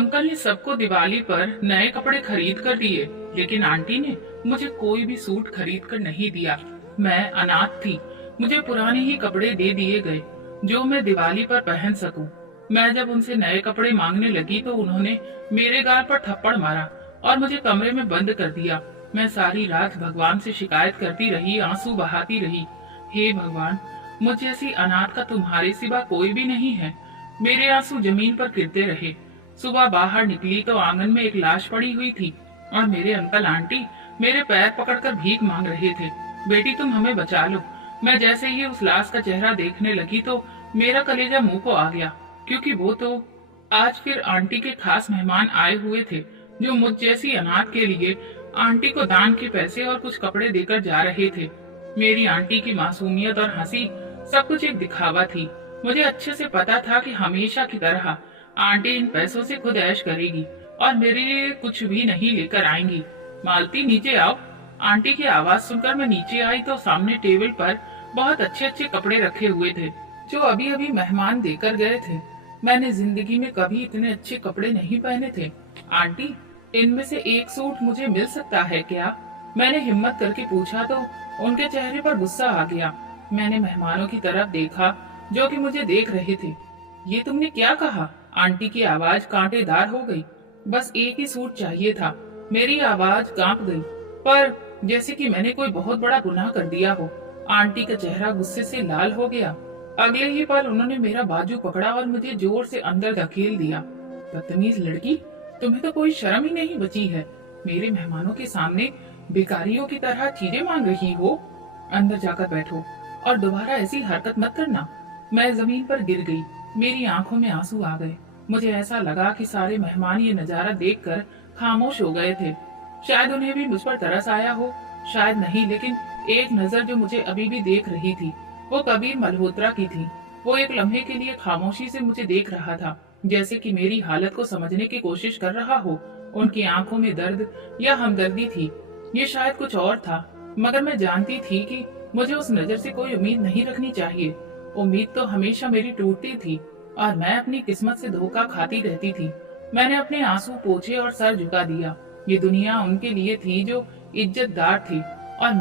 Uncle ने सबको दिवाली पर नए कपड़े खरीद कर दिए, लेकिन आंटी ने मुझे कोई भी सूट खरीद कर नहीं दिया। मैं अनाथ थी, मुझे पुराने ही कपड़े दे दिए गए जो मैं दिवाली पर पहन सकूं। मैं जब उनसे नए कपड़े मांगने लगी तो उन्होंने मेरे गाल पर थप्पड़ मारा और मुझे कमरे में बंद कर दिया। मैं सारी रात भगवान से शिकायत करती रही, आंसू बहाती रही। हे भगवान, मुझ जैसी अनाथ का तुम्हारे सिवा कोई भी नहीं है। मेरे आंसू जमीन पर गिरते रहे। सुबह बाहर निकली तो आंगन में एक लाश पड़ी हुई थी और मेरे अंकल आंटी मेरे पैर पकड़कर भीख मांग रहे थे। बेटी, तुम हमें बचा लो। मैं जैसे ही उस लाश का चेहरा देखने लगी तो मेरा कलेजा मुंह को आ गया, क्योंकि वो तो आज फिर आंटी के खास मेहमान आए हुए थे जो मुझ जैसी अनाथ के लिए आंटी को दान के पैसे और कुछ कपड़े देकर जा रहे थे। मेरी आंटी की मासूमियत और हंसी सब कुछ एक दिखावा थी। मुझे अच्छे से पता था कि हमेशा की तरह आंटी इन पैसों से खुद ऐश करेगी और मेरे लिए कुछ भी नहीं लेकर आएंगी। मालती, नीचे आओ। आंटी की आवाज सुनकर मैं नीचे आई तो सामने टेबल पर बहुत अच्छे अच्छे कपड़े रखे हुए थे जो अभी अभी मेहमान देकर गए थे। मैंने जिंदगी में कभी इतने अच्छे कपड़े नहीं पहने थे। आंटी, इनमें से एक सूट मुझे मिल सकता है क्या? मैंने हिम्मत करके पूछा तो उनके चेहरे पर गुस्सा आ गया। मैंने मेहमानों की तरफ देखा जो कि मुझे देख रहे थे। ये तुमने क्या कहा? आंटी की आवाज कांटेदार हो गई। बस एक ही सूट चाहिए था। मेरी आवाज कांप गई, पर जैसे कि मैंने कोई बहुत बड़ा गुनाह कर दिया हो। आंटी का चेहरा गुस्से से लाल हो गया। अगले ही पल उन्होंने मेरा बाजू पकड़ा और मुझे जोर से अंदर धकेल दिया। बदतमीज लड़की, तुम्हें तो कोई शर्म ही नहीं बची है। मेरे मेहमानों के सामने भिखारियों की तरह चीजें मांग रही हो। अंदर जाकर बैठो और दोबारा ऐसी हरकत मत करना। मैं जमीन पर गिर गई। मेरी आंखों में आंसू आ गए। मुझे ऐसा लगा कि सारे मेहमान ये नजारा देखकर खामोश हो गए थे। शायद उन्हें भी मुझ पर तरस आया हो, शायद नहीं, लेकिन एक नजर जो मुझे अभी भी देख रही थी वो कबीर मल्होत्रा की थी। वो एक लम्हे के लिए खामोशी से मुझे देख रहा था, जैसे कि मेरी हालत को समझने की कोशिश कर रहा हो। उनकी आंखों में दर्द या हमदर्दी थी, ये शायद कुछ और था, मगर मैं जानती थी कि मुझे उस नजर से कोई उम्मीद नहीं रखनी चाहिए। उम्मीद तो हमेशा मेरी टूटती थी और मैं अपनी किस्मत से धोखा खाती रहती थी। मैंने अपने आंसू पोंछे और सर झुका दिया। ये दुनिया उनके लिए थी जो इज्जतदार थी और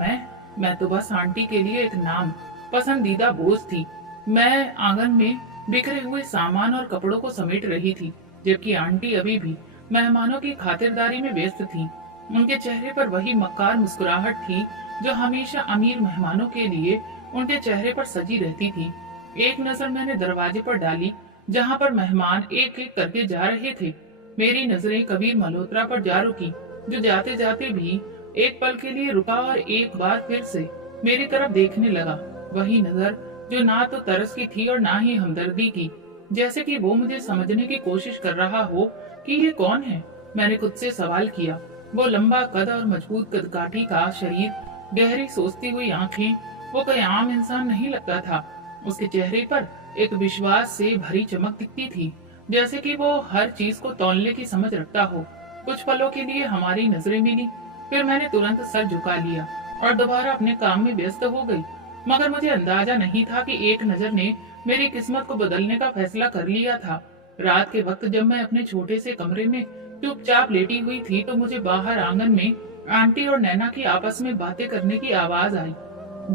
मैं तो बस आंटी के लिए एक नाम, पसंदीदा बोझ थी। मैं आंगन में बिखरे हुए सामान और कपड़ों को समेट रही थी, जबकि आंटी अभी भी मेहमानों की खातिरदारी में व्यस्त थी। उनके चेहरे पर वही मक्कार मुस्कुराहट थी जो हमेशा अमीर मेहमानों के लिए उनके चेहरे पर सजी रहती थी। एक नजर मैंने दरवाजे पर डाली जहाँ पर मेहमान एक एक करके जा रहे थे। मेरी नजरें कबीर मल्होत्रा पर जा रुकी, जो जाते जाते भी एक पल के लिए रुका और एक बार फिर से मेरी तरफ देखने लगा। वही नजर जो ना तो तरस की थी और ना ही हमदर्दी की, जैसे कि वो मुझे समझने की कोशिश कर रहा हो कि ये कौन है। मैंने खुद से सवाल किया। वो लंबा कद और मजबूत कदकाठी का शरीर, गहरी सोचती हुई आंखें, वो कोई आम इंसान नहीं लगता था। उसके चेहरे पर एक विश्वास से भरी चमक दिखती थी, जैसे कि वो हर चीज को तौलने की समझ रखता हो। कुछ पलों के लिए हमारी नजरें मिली, फिर मैंने तुरंत सर झुका लिया और दोबारा अपने काम में व्यस्त हो गई। मगर मुझे अंदाजा नहीं था कि एक नजर ने मेरी किस्मत को बदलने का फैसला कर लिया था। रात के वक्त जब मैं अपने छोटे से कमरे में चुपचाप लेटी हुई थी तो मुझे बाहर आंगन में आंटी और नैना की आपस में बातें करने की आवाज आई।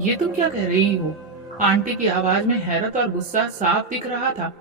ये तुम क्या कह रही हो? आंटी की आवाज में हैरत और गुस्सा साफ दिख रहा था।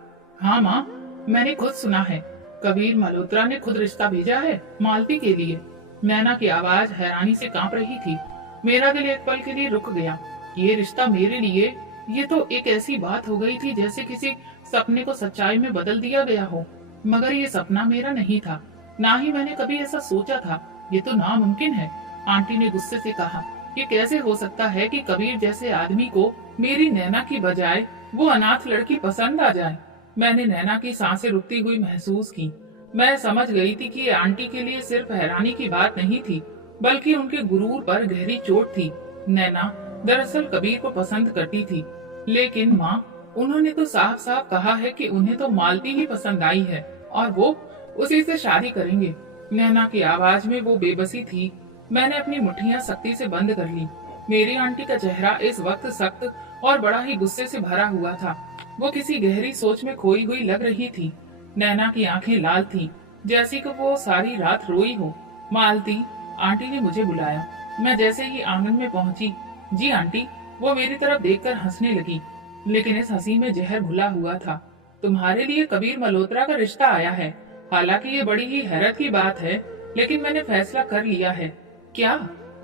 हाँ माँ, मैंने खुद सुना है। कबीर मल्होत्रा ने खुद रिश्ता भेजा है मालती के लिए। नैना की आवाज हैरानी से कांप रही थी। मेरा दिल एक पल के लिए रुक गया। ये रिश्ता मेरे लिए, ये तो एक ऐसी बात हो गई थी जैसे किसी सपने को सच्चाई में बदल दिया गया हो। मगर ये सपना मेरा नहीं था, ना ही मैंने कभी ऐसा सोचा था। ये तो नामुमकिन है। आंटी ने गुस्से से कहा, ये कैसे हो सकता है कि कबीर जैसे आदमी को मेरी नैना की बजाय वो अनाथ लड़की पसंद आ जाए। मैंने नैना की सांसें रुकती हुई महसूस की। मैं समझ गई थी कि ये आंटी के लिए सिर्फ हैरानी की बात नहीं थी, बल्कि उनके गुरूर पर गहरी चोट थी। नैना दरअसल कबीर को पसंद करती थी, लेकिन माँ, उन्होंने तो साफ साफ कहा है कि उन्हें तो मालती ही पसंद आई है और वो उसी से शादी करेंगे। नैना की आवाज में वो बेबसी थी। मैंने अपनी मुट्ठियां सख्ती से बंद कर ली। मेरी आंटी का चेहरा इस वक्त सख्त और बड़ा ही गुस्से से भरा हुआ था। वो किसी गहरी सोच में खोई हुई लग रही थी। नैना की आंखें लाल थीं, जैसी कि वो सारी रात रोई हो। मालती, आंटी ने मुझे बुलाया। मैं जैसे ही आंगन में पहुंची, जी आंटी, वो मेरी तरफ देखकर हंसने लगी, लेकिन इस हंसी में जहर घुला हुआ था। तुम्हारे लिए कबीर मल्होत्रा का रिश्ता आया है। हालांकि ये बड़ी ही हैरत की बात है, लेकिन मैंने फैसला कर लिया है। क्या?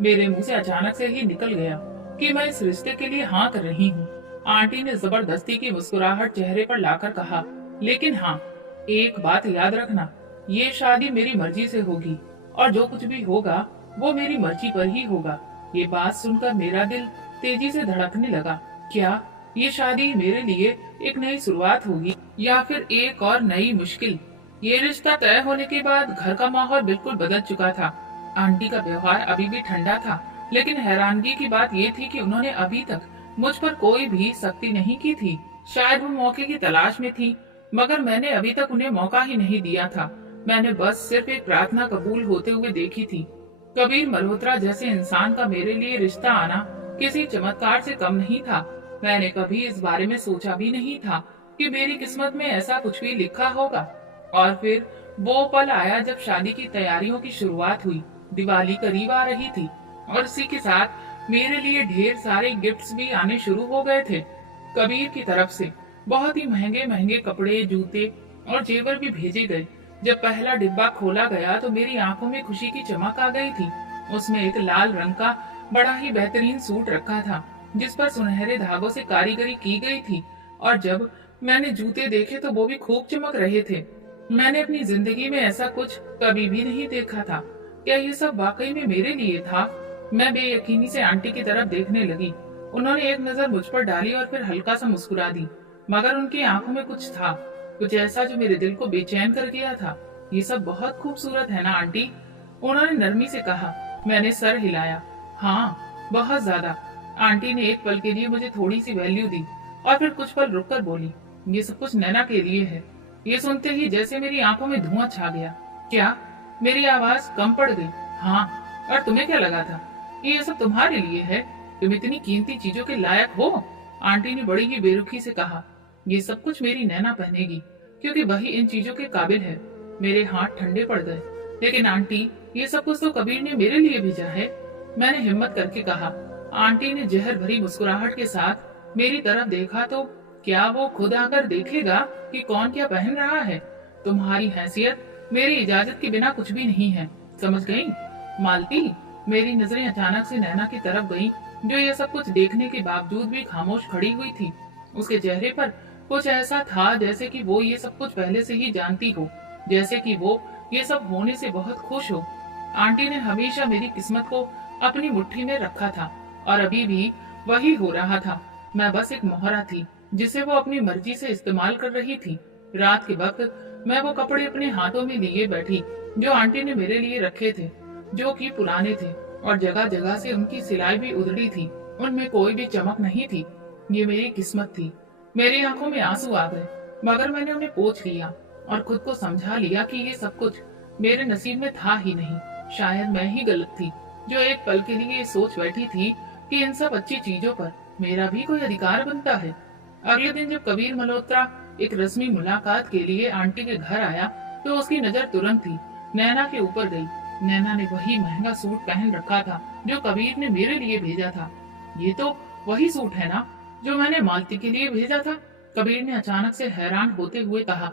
मेरे मुंह से अचानक से ही निकल गया कि मैं इस रिश्ते के लिए हाँ कर रही हूँ। आंटी ने जबरदस्ती की मुस्कुराहट चेहरे पर लाकर कहा, लेकिन हाँ, एक बात याद रखना, ये शादी मेरी मर्जी से होगी और जो कुछ भी होगा वो मेरी मर्जी पर ही होगा। ये बात सुनकर मेरा दिल तेजी से धड़कने लगा। क्या ये शादी मेरे लिए एक नई शुरुआत होगी या फिर एक और नई मुश्किल? ये रिश्ता तय होने के बाद घर का माहौल बिल्कुल बदल चुका था। आंटी का व्यवहार अभी भी ठंडा था, लेकिन हैरानगी की बात ये थी कि उन्होंने अभी तक मुझ पर कोई भी सख्ती नहीं की थी। शायद वो मौके की तलाश में थी, मगर मैंने अभी तक उन्हें मौका ही नहीं दिया था। मैंने बस सिर्फ एक प्रार्थना कबूल होते हुए देखी थी। कबीर मल्होत्रा जैसे इंसान का मेरे लिए रिश्ता आना किसी चमत्कार से कम नहीं था। मैंने कभी इस बारे में सोचा भी नहीं था कि मेरी किस्मत में ऐसा कुछ भी लिखा होगा। और फिर वो पल आया जब शादी की तैयारियों की शुरुआत हुई। दिवाली करीब आ रही थी और इसी के साथ मेरे लिए ढेर सारे गिफ्ट्स भी आने शुरू हो गए थे। कबीर की तरफ से बहुत ही महंगे महंगे कपड़े, जूते और जेवर भी भेजे गए। जब पहला डिब्बा खोला गया तो मेरी आंखों में खुशी की चमक आ गई थी। उसमें एक लाल रंग का बड़ा ही बेहतरीन सूट रखा था, जिस पर सुनहरे धागों से कारीगरी की गई थी। और जब मैंने जूते देखे तो वो भी खूब चमक रहे थे। मैंने अपनी जिंदगी में ऐसा कुछ कभी भी नहीं देखा था। क्या ये सब वाकई में मेरे लिए था? मैं बेयकीनी से आंटी की तरफ देखने लगी। उन्होंने एक नजर मुझ पर डाली और फिर हल्का सा मुस्कुरा दी, मगर उनकी आंखों में कुछ था, कुछ ऐसा जो मेरे दिल को बेचैन कर गया था। ये सब बहुत खूबसूरत है ना आंटी? उन्होंने नरमी से कहा। मैंने सर हिलाया। हाँ, बहुत ज्यादा। आंटी ने एक पल के लिए मुझे थोड़ी सी वैल्यू दी और फिर कुछ पल रुककर बोली, ये सब कुछ नैना के लिए है। ये सुनते ही जैसे मेरी आंखों में धुआं छा गया। क्या? मेरी आवाज कम पड़ गई। हाँ, और तुम्हें क्या लगा था कि ये सब तुम्हारे लिए है? तुम इतनी कीमती चीजों के लायक हो? आंटी ने बड़ी ही बेरुखी से कहा। ये सब कुछ मेरी नैना पहनेगी, क्योंकि वही इन चीजों के काबिल है। मेरे हाथ ठंडे पड़ गए। लेकिन आंटी, ये सब कुछ तो कबीर ने मेरे लिए भेजा है, मैंने हिम्मत करके कहा। आंटी ने जहर भरी मुस्कुराहट के साथ मेरी तरफ देखा तो क्या वो खुद आकर देखेगा कि कौन क्या पहन रहा है? तुम्हारी हैसियत मेरी इजाजत के बिना कुछ भी नहीं है, समझ गई? मालती, मेरी नजरें अचानक से नैना की तरफ गईं, जो ये सब कुछ देखने के बावजूद भी खामोश खड़ी हुई थी। उसके चेहरे पर कुछ ऐसा था जैसे कि वो ये सब कुछ पहले से ही जानती हो, जैसे कि वो ये सब होने से बहुत खुश हो। आंटी ने हमेशा मेरी किस्मत को अपनी मुट्ठी में रखा था और अभी भी वही हो रहा था। मैं बस एक मोहरा थी जिसे वो अपनी मर्जी से इस्तेमाल कर रही थी। रात के वक्त मैं वो कपड़े अपने हाथों में लिए बैठी जो आंटी ने मेरे लिए रखे थे, जो कि पुराने थे और जगह जगह से उनकी सिलाई भी उधड़ी थी। उनमें कोई भी चमक नहीं थी। ये मेरी किस्मत थी। मेरी आंखों में आंसू आ गए, मगर मैंने उन्हें पोंछ लिया और खुद को समझा लिया कि ये सब कुछ मेरे नसीब में था ही नहीं। शायद मैं ही गलत थी, जो एक पल के लिए सोच बैठी थी कि इन सब अच्छी चीजों पर मेरा भी कोई अधिकार बनता है। अगले दिन जब कबीर मल्होत्रा एक रस्मी मुलाकात के लिए आंटी के घर आया तो उसकी नजर तुरंत ही नैना के ऊपर गई। नैना ने वही महंगा सूट पहन रखा था जो कबीर ने मेरे लिए भेजा था। ये तो वही सूट है ना जो मैंने मालती के लिए भेजा था? कबीर ने अचानक से हैरान होते हुए कहा।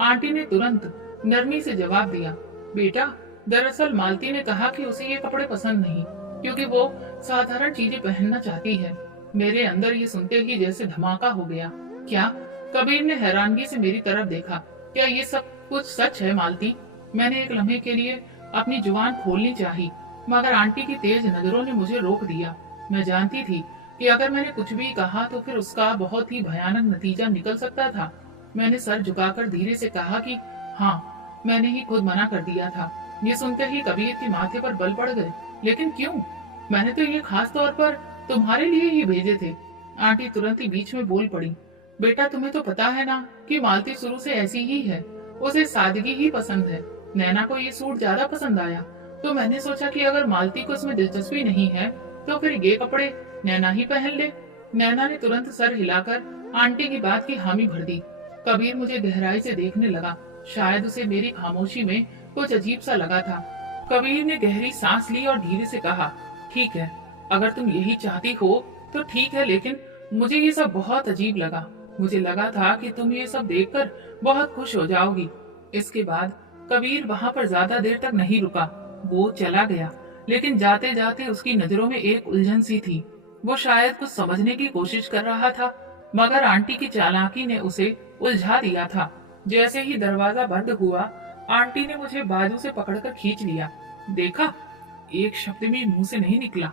आंटी ने तुरंत नरमी से जवाब दिया, बेटा, दरअसल मालती ने कहा कि उसे ये कपड़े पसंद नहीं, क्योंकि वो साधारण चीजें पहनना चाहती है। मेरे अंदर ये सुनते ही जैसे धमाका हो गया। क्या? कबीर ने हैरानगी से मेरी तरफ देखा। क्या ये सब कुछ सच है मालती? मैंने एक लम्हे के लिए अपनी जुबान खोलनी चाही, मगर आंटी की तेज नजरों ने मुझे रोक दिया। मैं जानती थी कि अगर मैंने कुछ भी कहा तो फिर उसका बहुत ही भयानक नतीजा निकल सकता था। मैंने सर झुकाकर धीरे से कहा कि हाँ, मैंने ही खुद मना कर दिया था। ये सुनते ही कबीर के माथे पर बल पड़ गए। लेकिन क्यों? मैंने तो ये खास तौर पर तुम्हारे लिए ही भेजे थे। आंटी तुरंत ही बीच में बोल पड़ी, बेटा, तुम्हें तो पता है ना कि मालती शुरू से ऐसी ही है। उसे सादगी ही पसंद है। नैना को ये सूट ज्यादा पसंद आया, तो मैंने सोचा कि अगर मालती को इसमें दिलचस्पी नहीं है तो फिर ये कपड़े नैना ही पहन ले। नैना ने तुरंत सर हिलाकर आंटी की बात की हामी भर दी। कबीर मुझे गहराई से देखने लगा। शायद उसे मेरी खामोशी में कुछ अजीब सा लगा था। कबीर ने गहरी सांस ली और धीरे से कहा, ठीक है, अगर तुम यही चाहती हो तो ठीक है, लेकिन मुझे ये सब बहुत अजीब लगा। मुझे लगा था कि तुम ये सब देखकर बहुत खुश हो जाओगी। इसके बाद कबीर वहां पर ज्यादा देर तक नहीं रुका। वो चला गया, लेकिन जाते जाते उसकी नजरों में एक उलझन सी थी। वो शायद कुछ समझने की कोशिश कर रहा था, मगर आंटी की चालाकी ने उसे उलझा दिया था। जैसे ही दरवाजा बंद हुआ, आंटी ने मुझे बाजू से पकड़कर खींच लिया। देखा, एक शब्द भी मुंह से नहीं निकला।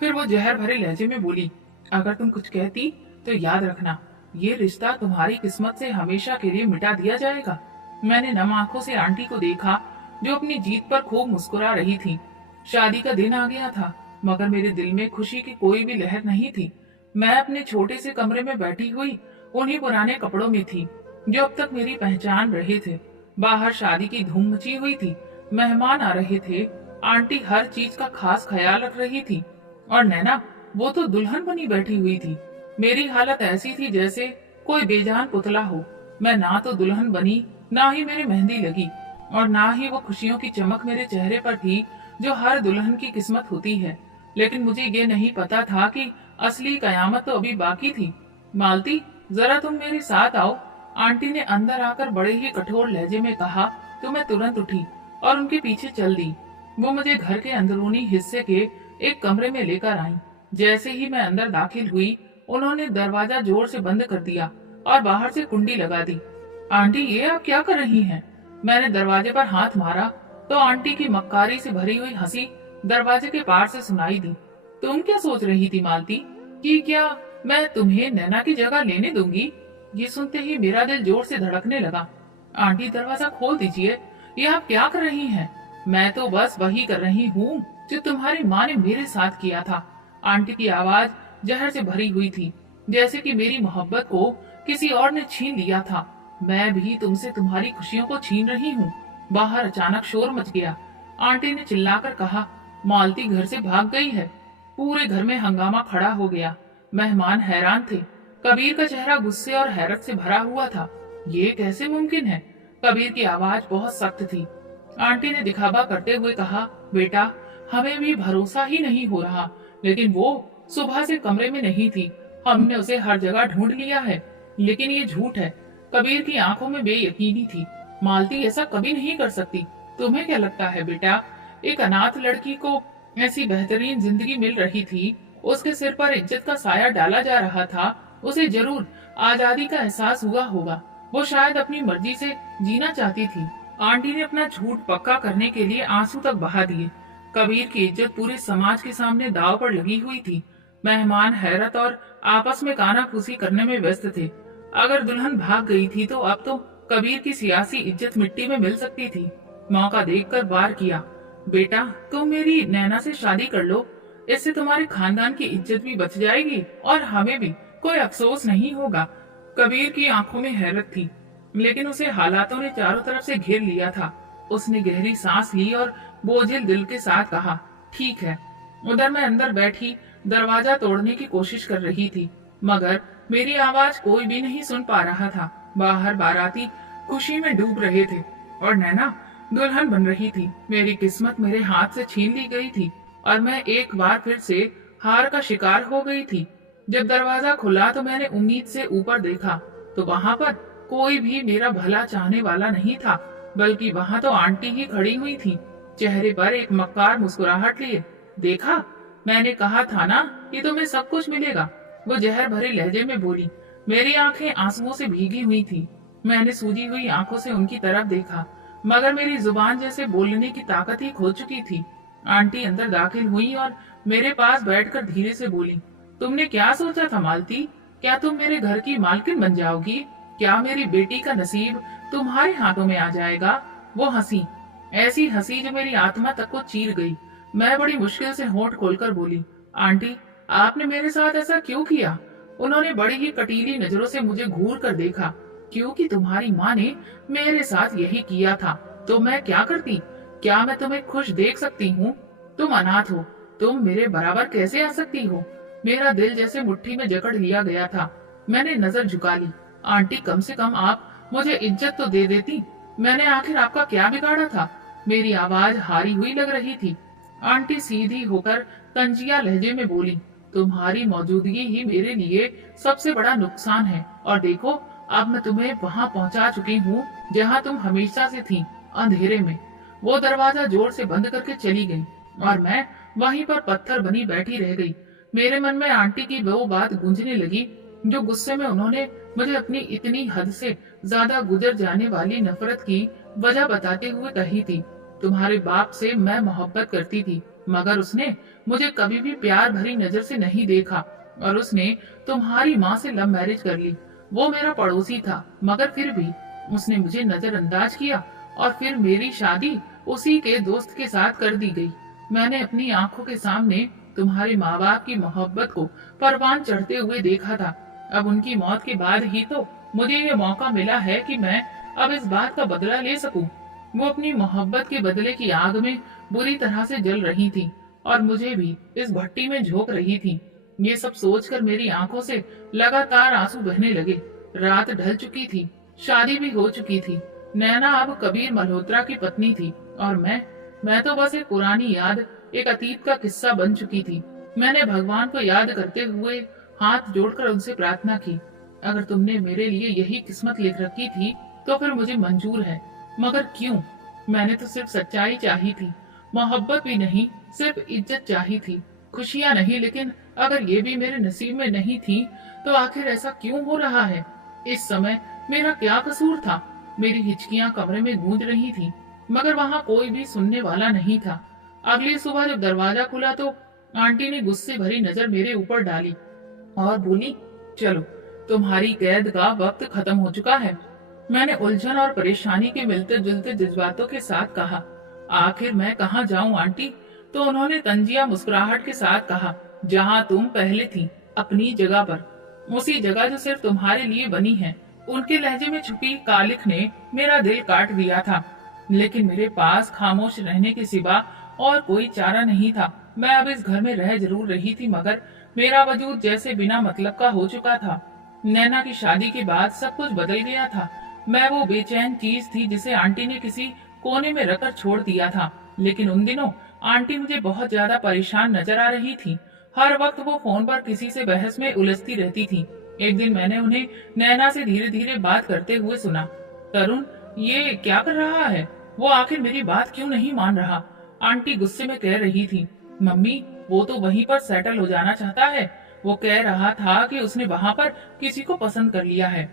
फिर वो जहर भरे लहजे में बोली, अगर तुम कुछ कहती तो याद रखना, ये रिश्ता तुम्हारी किस्मत से हमेशा के लिए मिटा दिया जाएगा। मैंने नम आंखों से आंटी को देखा, जो अपनी जीत पर खूब मुस्कुरा रही थी। शादी का दिन आ गया था, मगर मेरे दिल में खुशी की कोई भी लहर नहीं थी। मैं अपने छोटे से कमरे में बैठी हुई उन्हीं पुराने कपड़ों में थी जो अब तक मेरी पहचान रहे थे। बाहर शादी की धूम मची हुई थी, मेहमान आ रहे थे, आंटी हर चीज का खास ख्याल रख रही थी, और नैना, वो तो दुल्हन बनी बैठी हुई थी। मेरी हालत ऐसी थी जैसे कोई बेजान पुतला हो। मैं ना तो दुल्हन बनी, ना ही मेरी मेहंदी लगी, और ना ही वो खुशियों की चमक मेरे चेहरे पर थी जो हर दुल्हन की किस्मत होती है। लेकिन मुझे ये नहीं पता था कि असली कयामत तो अभी बाकी थी। मालती, जरा तुम मेरे साथ आओ, आंटी ने अंदर आकर बड़े ही कठोर लहजे में कहा। तो मैं तुरंत उठी और उनके पीछे चल दी। वो मुझे घर के अंदरूनी हिस्से के एक कमरे में लेकर आई। जैसे ही मैं अंदर दाखिल हुई, उन्होंने दरवाजा जोर से बंद कर दिया और बाहर से कुंडी लगा दी। आंटी, ये आप क्या कर रही हैं? मैंने दरवाजे पर हाथ मारा तो आंटी की मक्कारी से भरी हुई हंसी दरवाजे के पार से सुनाई दी। तुम क्या सोच रही थी मालती, कि क्या मैं तुम्हें नैना की जगह लेने दूंगी? ये सुनते ही मेरा दिल जोर से धड़कने लगा। आंटी, दरवाजा खोल दीजिए, ये आप क्या कर रही हैं? मैं तो बस वही कर रही हूँ जो तुम्हारी माँ ने मेरे साथ किया था। आंटी की आवाज जहर से भरी हुई थी, जैसे कि मेरी मोहब्बत को किसी और ने छीन लिया था। मैं भी तुमसे तुम्हारी खुशियों को छीन रही हूँ। बाहर अचानक शोर मच गया। आंटी ने चिल्लाकर कहा, मालती घर से भाग गई है। पूरे घर में हंगामा खड़ा हो गया। मेहमान हैरान थे। कबीर का चेहरा गुस्से और हैरत से भरा हुआ था। ये कैसे मुमकिन है? कबीर की आवाज बहुत सख्त थी। आंटी ने दिखावा करते हुए कहा, बेटा, हमें भी भरोसा ही नहीं हो रहा, लेकिन वो सुबह से कमरे में नहीं थी। हमने उसे हर जगह ढूंढ लिया है, लेकिन ये झूठ है। कबीर की आंखों में बेयकीनी थी। मालती ऐसा कभी नहीं कर सकती। तुम्हें क्या लगता है बेटा, एक अनाथ लड़की को ऐसी बेहतरीन जिंदगी मिल रही थी, उसके सिर पर इज्जत का साया डाला जा रहा था। उसे जरूर आजादी का एहसास हुआ होगा। वो शायद अपनी मर्जी से जीना चाहती थी। आंटी ने अपना झूठ पक्का करने के लिए आंसू तक बहा दिए। कबीर की इज्जत पूरे समाज के सामने दाव पर लगी हुई थी। मेहमान हैरत और आपस में कानाफूसी करने में व्यस्त थे। अगर दुल्हन भाग गई थी तो अब तो कबीर की सियासी इज्जत मिट्टी में मिल सकती थी। मौका देखकर वार किया, बेटा, तुम मेरी नैना से शादी कर लो। इससे तुम्हारे खानदान की इज्जत भी बच जाएगी और हमें भी कोई अफसोस नहीं होगा। कबीर की आंखों में हैरत थी, लेकिन उसे हालातों ने चारों तरफ से घेर लिया था। उसने गहरी सांस ली और बोझिल दिल के साथ कहा, ठीक है। उधर मैं अंदर बैठी दरवाजा तोड़ने की कोशिश कर रही थी, मगर मेरी आवाज कोई भी नहीं सुन पा रहा था। बाहर बाराती खुशी में डूब रहे थे और नैना दुल्हन बन रही थी। मेरी किस्मत मेरे हाथ से छीन ली गई थी और मैं एक बार फिर से हार का शिकार हो गई थी। जब दरवाजा खुला तो मैंने उम्मीद से ऊपर देखा, तो वहाँ पर कोई भी मेरा भला चाहने वाला नहीं था, बल्कि वहाँ तो आंटी ही खड़ी हुई थी, चेहरे पर एक मक्कार मुस्कुराहट लिए। देखा, मैंने कहा था ना कि तुम्हें सब कुछ मिलेगा, वो जहर भरे लहजे में बोली। मेरी आंखें आंसुओं से भीगी हुई थी। मैंने सूजी हुई आंखों से उनकी तरफ देखा, मगर मेरी जुबान जैसे बोलने की ताकत ही खो चुकी थी। आंटी अंदर दाखिल हुई और मेरे पास बैठकर धीरे से बोली, तुमने क्या सोचा था मालती? क्या तुम मेरे घर की मालकिन बन जाओगी? क्या मेरी बेटी का नसीब तुम्हारे हाथों में आ जाएगा? वो हंसी, ऐसी हंसी जो मेरी आत्मा तक को चीर गई। मैं बड़ी मुश्किल से होंठ खोलकर बोली, आंटी, आपने मेरे साथ ऐसा क्यों किया? उन्होंने बड़ी ही कटीली नजरों से मुझे घूर कर देखा। क्योंकि तुम्हारी माँ ने मेरे साथ यही किया था, तो मैं क्या करती? क्या मैं तुम्हें खुश देख सकती हूँ? तुम अनाथ हो, तुम मेरे बराबर कैसे आ सकती हो? मेरा दिल जैसे मुट्ठी में जकड़ लिया गया था। मैंने नजर झुका ली। आंटी, कम से कम आप मुझे इज्जत तो दे देती। मैंने आखिर आपका क्या बिगाड़ा था? मेरी आवाज हारी हुई लग रही थी। आंटी सीधी होकर तंजिया लहजे में बोली, तुम्हारी मौजूदगी ही मेरे लिए सबसे बड़ा नुकसान है। और देखो, अब मैं तुम्हें वहां पहुंचा चुकी हूँ जहां तुम हमेशा से थी, अंधेरे में। वो दरवाजा जोर से बंद करके चली गई और मैं वहीं पर पत्थर बनी बैठी रह गई। मेरे मन में आंटी की वो बात गूंजने लगी जो गुस्से में उन्होंने मुझे अपनी इतनी हद से ज्यादा गुजर जाने वाली नफरत की वजह बताते हुए कही थी। तुम्हारे बाप से मैं मोहब्बत करती थी, मगर उसने मुझे कभी भी प्यार भरी नजर से नहीं देखा और उसने तुम्हारी माँ से लव मैरिज कर ली। वो मेरा पड़ोसी था, मगर फिर भी उसने मुझे नजरअंदाज किया और फिर मेरी शादी उसी के दोस्त के साथ कर दी गई। मैंने अपनी आंखों के सामने तुम्हारे माँ बाप की मोहब्बत को परवान चढ़ते हुए देखा था। अब उनकी मौत के बाद ही तो मुझे ये मौका मिला है कि मैं अब इस बात का बदला ले सकूं। वो अपनी मोहब्बत के बदले की आग में बुरी तरह से जल रही थी और मुझे भी इस भट्टी में झोंक रही थी। ये सब सोचकर मेरी आंखों से लगातार आंसू बहने लगे। रात ढल चुकी थी, शादी भी हो चुकी थी। नैना अब कबीर मल्होत्रा की पत्नी थी और मैं तो बस एक पुरानी याद, एक अतीत का किस्सा बन चुकी थी। मैंने भगवान को याद करते हुए हाथ जोड़कर उनसे प्रार्थना की, अगर तुमने मेरे लिए यही किस्मत लिख रखी थी तो फिर मुझे मंजूर है, मगर क्यों? मैंने तो सिर्फ सच्चाई चाही थी, मोहब्बत भी नहीं, सिर्फ इज्जत चाही थी, खुशियां नहीं। लेकिन अगर ये भी मेरे नसीब में नहीं थी तो आखिर ऐसा क्यों हो रहा है? इस समय मेरा क्या कसूर था? मेरी हिचकियां कमरे में गूंज रही थी, मगर वहां कोई भी सुनने वाला नहीं था। अगली सुबह जब दरवाजा खुला तो आंटी ने गुस्से भरी नजर मेरे ऊपर डाली और बोली, चलो, तुम्हारी कैद का वक्त खत्म हो चुका है। मैंने उलझन और परेशानी के मिलते जुलते जज्बातों के साथ कहा, आखिर मैं कहाँ जाऊं आंटी? तो उन्होंने तंजिया मुस्कुराहट के साथ कहा, जहाँ तुम पहले थी, अपनी जगह पर, उसी जगह जो सिर्फ तुम्हारे लिए बनी है। उनके लहजे में छुपी कालिख ने मेरा दिल काट दिया था, लेकिन मेरे पास खामोश रहने के सिवा और कोई चारा नहीं था। मैं अब इस घर में रह जरूर रही थी, मगर मेरा वजूद जैसे बिना मतलब का हो चुका था। नैना की शादी के बाद सब कुछ बदल गया था। मैं वो बेचैन चीज थी जिसे आंटी ने किसी कोने में रखकर छोड़ दिया था। लेकिन उन दिनों आंटी मुझे बहुत ज्यादा परेशान नजर आ रही थी। हर वक्त वो फोन पर किसी से बहस में उलझती रहती थी। एक दिन मैंने उन्हें नैना से धीरे धीरे बात करते हुए सुना, तरुण ये क्या कर रहा है? वो आखिर मेरी बात क्यों नहीं मान रहा? आंटी गुस्से में कह रही थी, मम्मी वो तो वहीं पर सेटल हो जाना चाहता है। वो कह रहा था कि उसने वहाँ पर किसी को पसंद कर लिया है।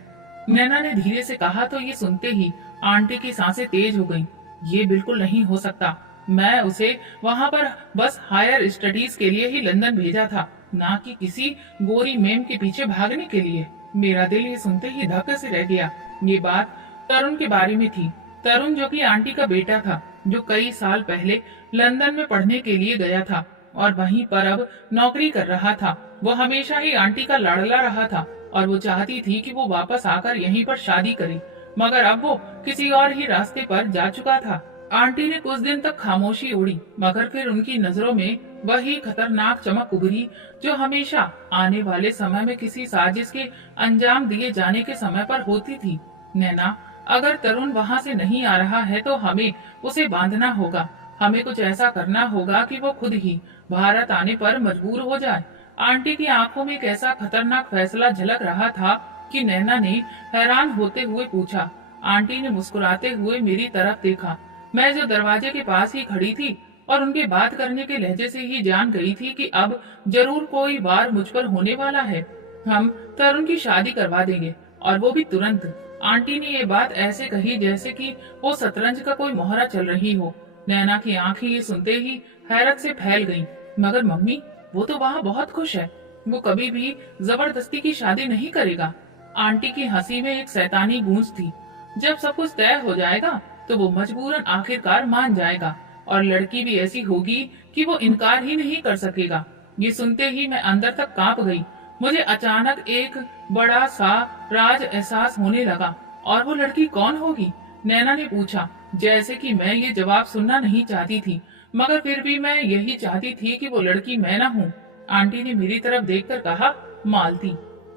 नैना ने धीरे से कहा तो ये सुनते ही आंटी की सांसें तेज हो गईं। ये बिल्कुल नहीं हो सकता। मैं उसे वहाँ पर बस हायर स्टडीज के लिए ही लंदन भेजा था, ना कि किसी गोरी मेम के पीछे भागने के लिए। मेरा दिल ये सुनते ही धक्के से रह गया। ये बात तरुण के बारे में थी। तरुण जो कि आंटी का बेटा था, जो कई साल पहले लंदन में पढ़ने के लिए गया था और वहीं पर अब नौकरी कर रहा था। वो हमेशा ही आंटी का लाडला रहा था और वो चाहती थी कि वो वापस आकर यहीं पर शादी करे, मगर अब वो किसी और ही रास्ते पर जा चुका था। आंटी ने कुछ दिन तक खामोशी ओढ़ी, मगर फिर उनकी नजरों में वही खतरनाक चमक उभरी जो हमेशा आने वाले समय में किसी साजिश के अंजाम दिए जाने के समय पर होती थी। नैना, अगर तरुण वहाँ से नहीं आ रहा है तो हमें उसे बांधना होगा। हमें कुछ ऐसा करना होगा कि वो खुद ही भारत आने पर मजबूर हो जाए। आंटी की आंखों में एक ऐसा खतरनाक फैसला झलक रहा था कि नैना ने हैरान होते हुए पूछा। आंटी ने मुस्कुराते हुए मेरी तरफ देखा। मैं जो दरवाजे के पास ही खड़ी थी और उनके बात करने के लहजे से ही जान गई थी कि अब जरूर कोई वार मुझ पर होने वाला है। हम तरुण की शादी करवा देंगे और वो भी तुरंत। आंटी ने ये बात ऐसे कही जैसे कि वो शतरंज का कोई मोहरा चल रही हो। नैना की आंखें ये सुनते ही हैरत से फैल गईं। मगर मम्मी, वो तो वहाँ बहुत खुश है। वो कभी भी जबरदस्ती की शादी नहीं करेगा। आंटी की हंसी में एक शैतानी गूंज थी। जब सब कुछ तय हो जाएगा तो वो मजबूरन आखिरकार मान जाएगा और लड़की भी ऐसी होगी कि वो इनकार ही नहीं कर सकेगा। ये सुनते ही मैं अंदर तक कांप गई। मुझे अचानक एक बड़ा सा राज एहसास होने लगा। और वो लड़की कौन होगी? नैना ने पूछा, जैसे कि मैं ये जवाब सुनना नहीं चाहती थी, मगर फिर भी मैं यही चाहती थी कि वो लड़की मैं ना हूँ। आंटी ने मेरी तरफ देखकर कहा, मालती।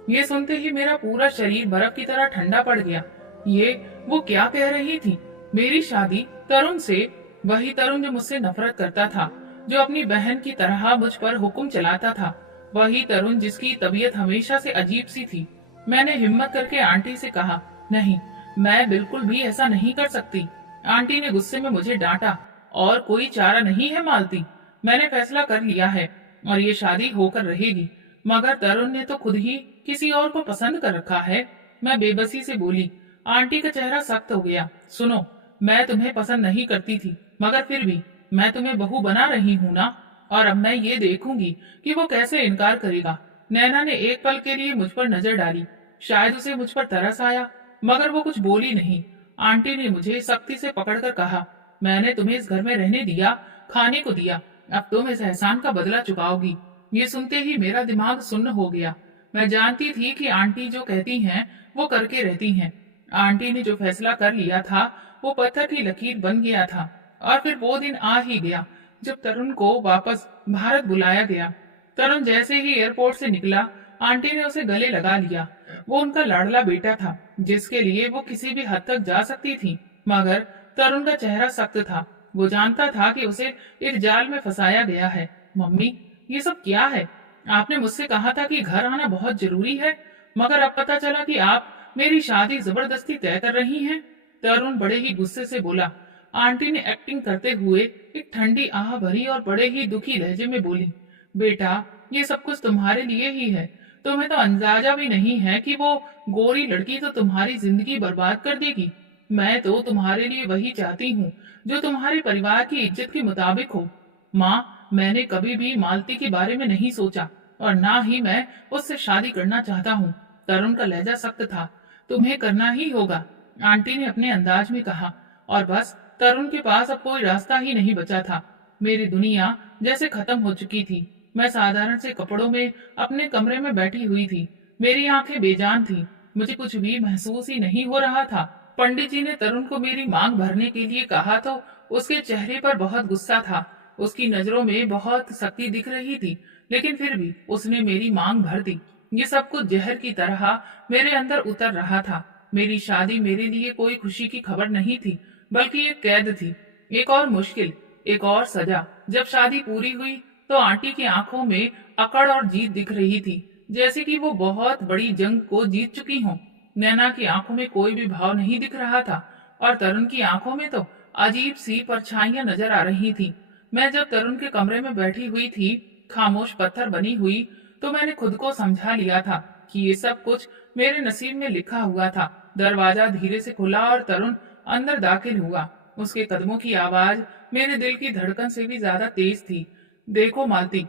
ये सुनते ही मेरा पूरा शरीर बर्फ की तरह ठंडा पड़ गया। ये वो क्या कह रही थी? मेरी शादी तरुण से, वही तरुण जो मुझसे नफरत करता था, जो अपनी बहन की तरह मुझ पर हुक्म चलाता था, वही तरुण जिसकी तबीयत हमेशा से अजीब सी थी। मैंने हिम्मत करके आंटी से कहा, नहीं, मैं बिल्कुल भी ऐसा नहीं कर सकती। आंटी ने गुस्से में मुझे डांटा, और कोई चारा नहीं है मालती, मैंने फैसला कर लिया है और ये शादी होकर रहेगी। मगर तरुण ने तो खुद ही किसी और को पसंद कर रखा है। मैं बेबसी से बोली। आंटी का चेहरा सख्त हो गया। सुनो, मैं तुम्हें पसंद नहीं करती थी, मगर फिर भी मैं तुम्हें बहू बना रही हूँ ना, और अब मैं ये देखूंगी कि वो कैसे इनकार करेगा। नैना ने एक पल के लिए मुझ पर नजर डाली, शायद उसे मुझ पर तरस आया, मगर वो कुछ बोली नहीं। आंटी ने मुझे सख्ती से पकड़कर कहा, मैंने तुम्हें इस घर में रहने दिया, खाने को दिया, अब तुम इस एहसान का बदला चुकाओगी। ये सुनते ही मेरा दिमाग सुन्न हो गया। मैं जानती थी कि आंटी जो कहती हैं वो करके रहती हैं। आंटी ने जो फैसला कर लिया था वो पत्थर की लकीर बन गया था। और फिर वो दिन आ ही गया जब तरुण को वापस भारत बुलाया गया। तरुण जैसे ही एयरपोर्ट से निकला, आंटी ने उसे गले लगा लिया। वो उनका लाडला बेटा था, जिसके लिए वो किसी भी हद तक जा सकती थी। मगर तरुण का चेहरा सख्त था। वो जानता था कि उसे एक जाल में फंसाया गया है। मम्मी, ये सब क्या है? आपने मुझसे कहा था कि घर आना बहुत जरूरी है, मगर अब पता चला कि आप मेरी शादी जबरदस्ती तय कर रही हैं। तरुण बड़े ही गुस्से से बोला। आंटी ने एक्टिंग करते हुए एक ठंडी आह भरी और बड़े ही दुखी लहजे में बोली, बेटा, ये सब कुछ तुम्हारे लिए ही है। तुम्हें तो अंदाजा भी नहीं है कि वो गोरी लड़की तो तुम्हारी जिंदगी बर्बाद कर देगी। मैं तो तुम्हारे लिए वही चाहती हूँ जो तुम्हारे परिवार की इज्जत के मुताबिक हो। माँ, मैंने कभी भी मालती के बारे में नहीं सोचा, और ना ही मैं उससे शादी करना चाहता हूँ। तरुण का लहजा सख्त था। तुम्हें करना ही होगा, आंटी ने अपने अंदाज में कहा। और बस तरुण के पास अब कोई रास्ता ही नहीं बचा था। मेरी दुनिया जैसे खत्म हो चुकी थी। मैं साधारण से कपड़ों में अपने कमरे में बैठी हुई थी। मेरी आंखें बेजान थी। मुझे कुछ भी महसूस ही नहीं हो रहा था। पंडित जी ने तरुण को मेरी मांग भरने के लिए कहा तो उसके चेहरे पर बहुत गुस्सा था। उसकी नजरों में बहुत सख्ती दिख रही थी, लेकिन फिर भी उसने मेरी मांग भर दी। ये सब कुछ जहर की तरह मेरे अंदर उतर रहा था। मेरी शादी मेरे लिए कोई खुशी की खबर नहीं थी, बल्कि एक कैद थी, एक और मुश्किल, एक और सजा। जब शादी पूरी हुई तो आंटी की आंखों में अकड़ और जीत दिख रही थी, जैसे कि वो बहुत बड़ी जंग को जीत चुकी हों। नैना की आंखों में कोई भी भाव नहीं दिख रहा था, और तरुण की आंखों में तो अजीब सी परछाइयां नजर आ रही थी। मैं जब तरुण के कमरे में बैठी हुई थी, खामोश पत्थर बनी हुई, तो मैंने खुद को समझा लिया था कि ये सब कुछ मेरे नसीब में लिखा हुआ था। दरवाजा धीरे से खुला और तरुण अंदर दाखिल हुआ। उसके कदमों की आवाज मेरे दिल की धड़कन से भी ज्यादा तेज थी। देखो मालती,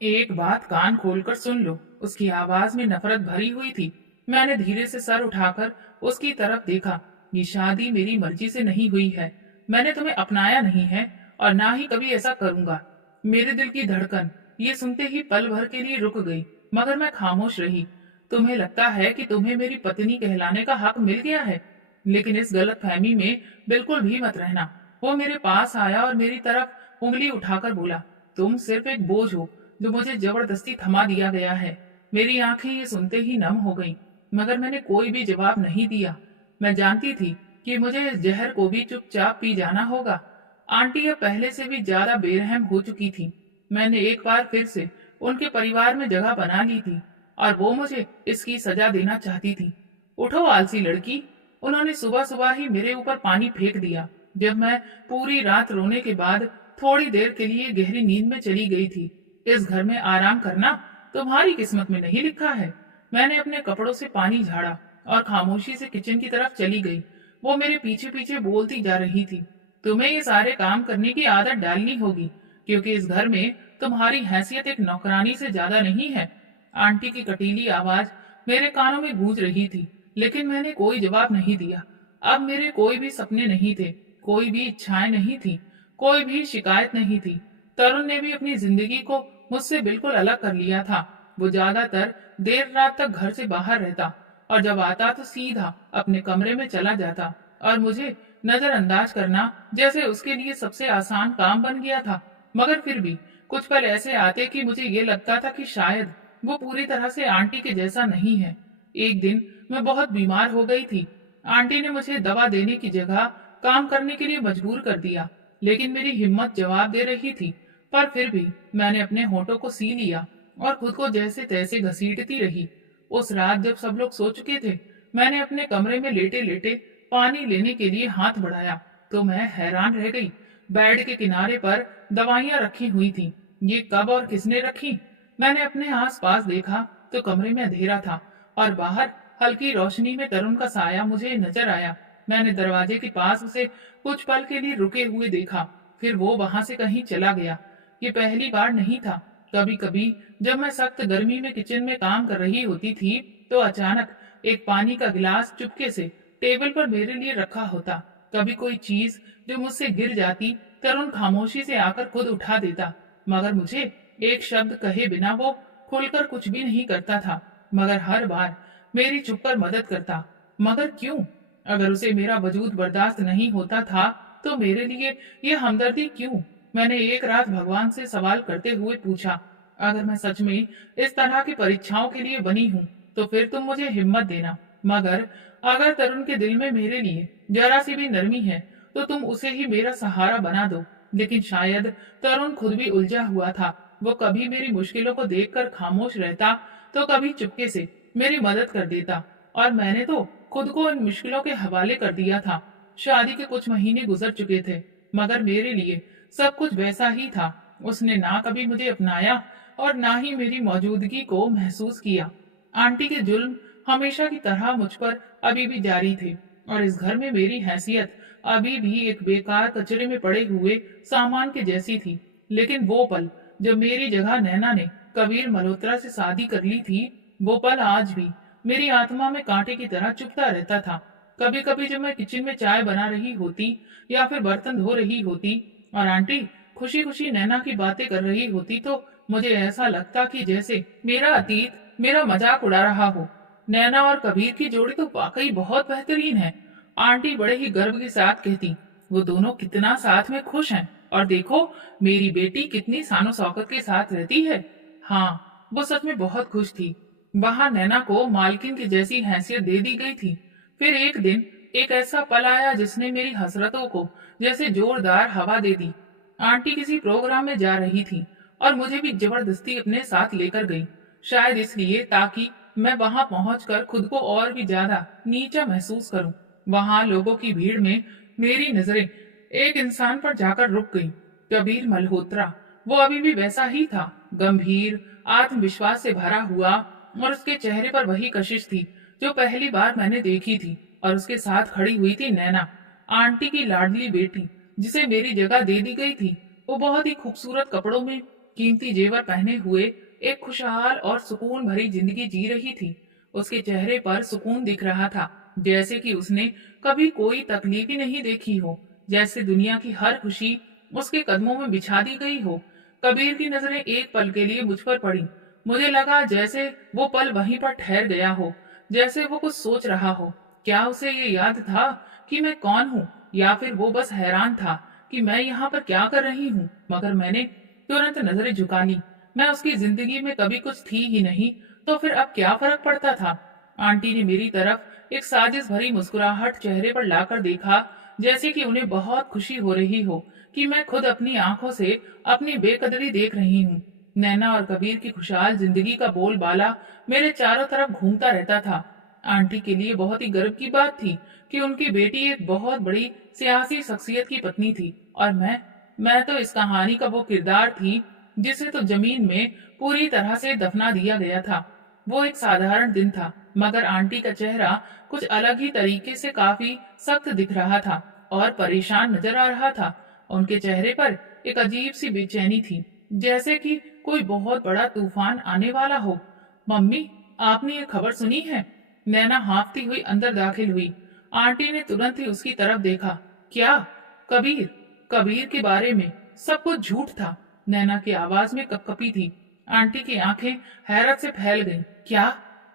एक बात कान खोलकर सुन लो। उसकी आवाज में नफरत भरी हुई थी। मैंने धीरे से सर उठाकर उसकी तरफ देखा। ये शादी मेरी मर्जी से नहीं हुई है। मैंने तुम्हें अपनाया नहीं है, और ना ही कभी ऐसा करूंगा। मेरे दिल की धड़कन ये सुनते ही पल भर के लिए रुक गई, मगर मैं खामोश रही। तुम्हें लगता है कि तुम्हें मेरी पत्नी कहलाने का हक मिल गया है, लेकिन इस गलत फहमी में बिल्कुल भी मत रहना। वो मेरे पास आया और मेरी तरफ उंगली उठाकर बोला, तुम सिर्फ एक बोझ हो जो मुझे जबरदस्ती थमा दिया गया है। मेरी आंखें ये सुनते ही नम हो गईं, मगर मैंने कोई भी जवाब नहीं दिया। मैं जानती थी कि मुझे इस जहर को भी चुपचाप पी जाना होगा। आंटी अब पहले से भी ज्यादा बेरहम हो चुकी थी। मैंने एक बार फिर से उनके परिवार में जगह बना ली थी, और वो मुझे इसकी सजा देना चाहती थी। उठो आलसी लड़की। उन्होंने सुबह सुबह ही मेरे ऊपर पानी फेंक दिया। जब मैं पूरी रात रोने के बाद थोड़ी देर के लिए गहरी नींद में चली गई थी। इस घर में आराम करना तुम्हारी किस्मत में नहीं लिखा है। मैंने अपने कपड़ों से पानी झाड़ा और खामोशी से किचन की तरफ चली गई। वो मेरे पीछे पीछे बोलती जा रही थी, तुम्हें ये सारे काम करने की आदत डालनी होगी, क्योंकि इस घर में तुम्हारी हैसियत एक नौकरानी से ज्यादा नहीं है। आंटी की कटीली आवाज मेरे कानों में गूंज रही थी, लेकिन मैंने कोई जवाब नहीं दिया। अब मेरे कोई भी सपने नहीं थे, कोई भी इच्छाएं नहीं थी, कोई भी शिकायत नहीं थी। तरुण ने भी अपनी जिंदगी को मुझसे बिल्कुल अलग कर लिया था। वो ज्यादातर देर रात तक घर से बाहर रहता, और जब आता तो सीधा अपने कमरे में चला जाता, और मुझे नजरअंदाज करना जैसे उसके लिए सबसे आसान काम बन गया था। मगर फिर भी कुछ पल ऐसे आते कि मुझे ये लगता था कि शायद वो पूरी तरह से आंटी के जैसा नहीं है। एक दिन मैं बहुत बीमार हो गई थी। आंटी ने मुझे दवा देने की जगह काम करने के लिए मजबूर कर दिया, लेकिन मेरी हिम्मत जवाब दे रही थी। पर फिर भी मैंने अपने होठों को सी लिया और खुद को जैसे तैसे घसीटती रही। उस रात जब सब लोग सो चुके थे, मैंने अपने कमरे में लेटे लेटे पानी लेने के लिए हाथ बढ़ाया तो मैं हैरान रह गई। बेड के किनारे पर दवाइयां रखी हुई थी। ये कब और किसने रखी? मैंने अपने आसपास देखा तो कमरे में अंधेरा था और बाहर हल्की रोशनी में तरुण का साया मुझे नजर आया। मैंने दरवाजे के पास उसे कुछ पल के लिए रुके हुए देखा, फिर वो वहां से कहीं चला गया। ये पहली बार नहीं था। कभी कभी जब मैं सख्त गर्मी में किचन में काम कर रही होती थी तो अचानक एक पानी का गिलास चुपके से टेबल पर मेरे लिए रखा होता। कभी कोई चीज जो मुझसे गिर जाती, तरुण खामोशी से आकर खुद उठा देता, मगर मुझे एक शब्द कहे बिना वो खुलकर कुछ भी नहीं करता था। मगर हर बार मेरी चुप पर मदद करता। मगर क्यों? अगर उसे मेरा वजूद बर्दाश्त नहीं होता था तो मेरे लिए ये हमदर्दी क्यों? मैंने एक रात भगवान से सवाल करते हुए पूछा, अगर मैं सच में इस तरह की परीक्षाओं के लिए बनी हूँ तो फिर तुम मुझे हिम्मत देना। मगर अगर तरुण के दिल में मेरे लिए जरा सी भी नरमी है तो तुम उसे ही मेरा सहारा बना दो। लेकिन शायद तरुण खुद भी उलझा हुआ था। वो कभी मेरी मुश्किलों को देखकर खामोश रहता तो कभी चुपके से मेरी मदद कर देता, और मैंने तो खुद को इन मुश्किलों के हवाले कर दिया था। शादी के कुछ महीने गुजर चुके थे, मगर मेरे लिए सब कुछ वैसा ही था। उसने ना कभी मुझे अपनाया और ना ही मेरी मौजूदगी को महसूस किया। आंटी के जुल्म हमेशा की तरह मुझ पर अभी भी जारी थे और इस घर में मेरी हैसियत अभी भी एक बेकार कचरे में पड़े हुए सामान के जैसी थी। लेकिन वो पल जब मेरी जगह नैना ने कबीर मल्होत्रा से शादी कर ली थी, वो पल आज भी मेरी आत्मा में कांटे की तरह चुभता रहता था। कभी कभी जब मैं किचन में चाय बना रही होती या फिर बर्तन धो रही होती और आंटी खुशी खुशी नैना की बातें कर रही होती तो मुझे ऐसा लगता कि जैसे मेरा अतीत मेरा मजाक उड़ा रहा हो। नैना और कबीर की जोड़ी तो वाकई बहुत बेहतरीन है। आंटी बड़े ही गर्व के साथ कहती, वो दोनों कितना साथ में खुश हैं, और देखो मेरी बेटी कितनी सानो शौकत के साथ रहती है। हाँ, वो सच में बहुत खुश थी। वहां नैना को मालकिन की जैसी हैसियत दे दी गई थी। फिर एक दिन एक ऐसा पल आया जिसने मेरी हसरतों को जैसे जोरदार हवा दे दी। आंटी किसी प्रोग्राम में जा रही थी और मुझे भी जबरदस्ती अपने साथ लेकर गई, शायद इसलिए ताकि मैं वहां पहुंचकर खुद को और भी ज्यादा नीचा महसूस करूं। वहां लोगों की भीड़ में मेरी नजरें एक इंसान पर जाकर रुक गई, कबीर मल्होत्रा। वो अभी भी वैसा ही था, गंभीर, आत्मविश्वास से भरा हुआ, और उसके चेहरे पर वही कशिश थी जो पहली बार मैंने देखी थी। और उसके साथ खड़ी हुई थी नैना, आंटी की लाडली बेटी, जिसे मेरी जगह दे दी गई थी। वो बहुत ही खूबसूरत कपड़ों में कीमती जेवर पहने हुए एक खुशहाल और सुकून भरी जिंदगी जी रही थी। उसके चेहरे पर सुकून दिख रहा था, जैसे कि उसने कभी कोई तकलीफ ही नहीं देखी हो, जैसे दुनिया की हर खुशी उसके कदमों में बिछा दी गई हो। कबीर की नजरें एक पल के लिए मुझ पर पड़ी। मुझे लगा जैसे वो पल वहीं पर ठहर गया हो, जैसे वो कुछ सोच रहा हो। क्या उसे ये याद था कि मैं कौन हूँ, या फिर वो बस हैरान था कि मैं यहाँ पर क्या कर रही हूँ। मगर मैंने तुरंत नजरें झुका ली। मैं उसकी जिंदगी में कभी कुछ थी ही नहीं, तो फिर अब क्या फर्क पड़ता था। आंटी ने मेरी तरफ एक साजिश भरी मुस्कुराहट चेहरे पर लाकर देखा, जैसे कि उन्हें बहुत खुशी हो रही हो कि मैं खुद अपनी आंखों से अपनी बेकदरी देख रही हूँ। नैना और कबीर की खुशहाल जिंदगी का बोलबाला मेरे चारों तरफ घूमता रहता था। आंटी के लिए बहुत ही गर्व की बात थी कि उनकी बेटी एक बहुत बड़ी सियासी शख्सियत की पत्नी थी, और मैं तो इस कहानी का वो किरदार थी जिसे तो जमीन में पूरी तरह से दफना दिया गया था। वो एक साधारण दिन था, मगर आंटी का चेहरा कुछ अलग ही तरीके से काफी सख्त दिख रहा था और परेशान नजर आ रहा था। उनके चेहरे पर एक अजीब सी बेचैनी थी, जैसे कि कोई बहुत बड़ा तूफान आने वाला हो। मम्मी, आपने ये खबर सुनी है? नैना हाँफती हुई अंदर दाखिल हुई। आंटी ने तुरंत ही उसकी तरफ देखा। क्या? कबीर? कबीर के बारे में सब कुछ झूठ था। नैना की आवाज में कपकपी थी। आंटी की आंखें हैरत से फैल गईं। क्या?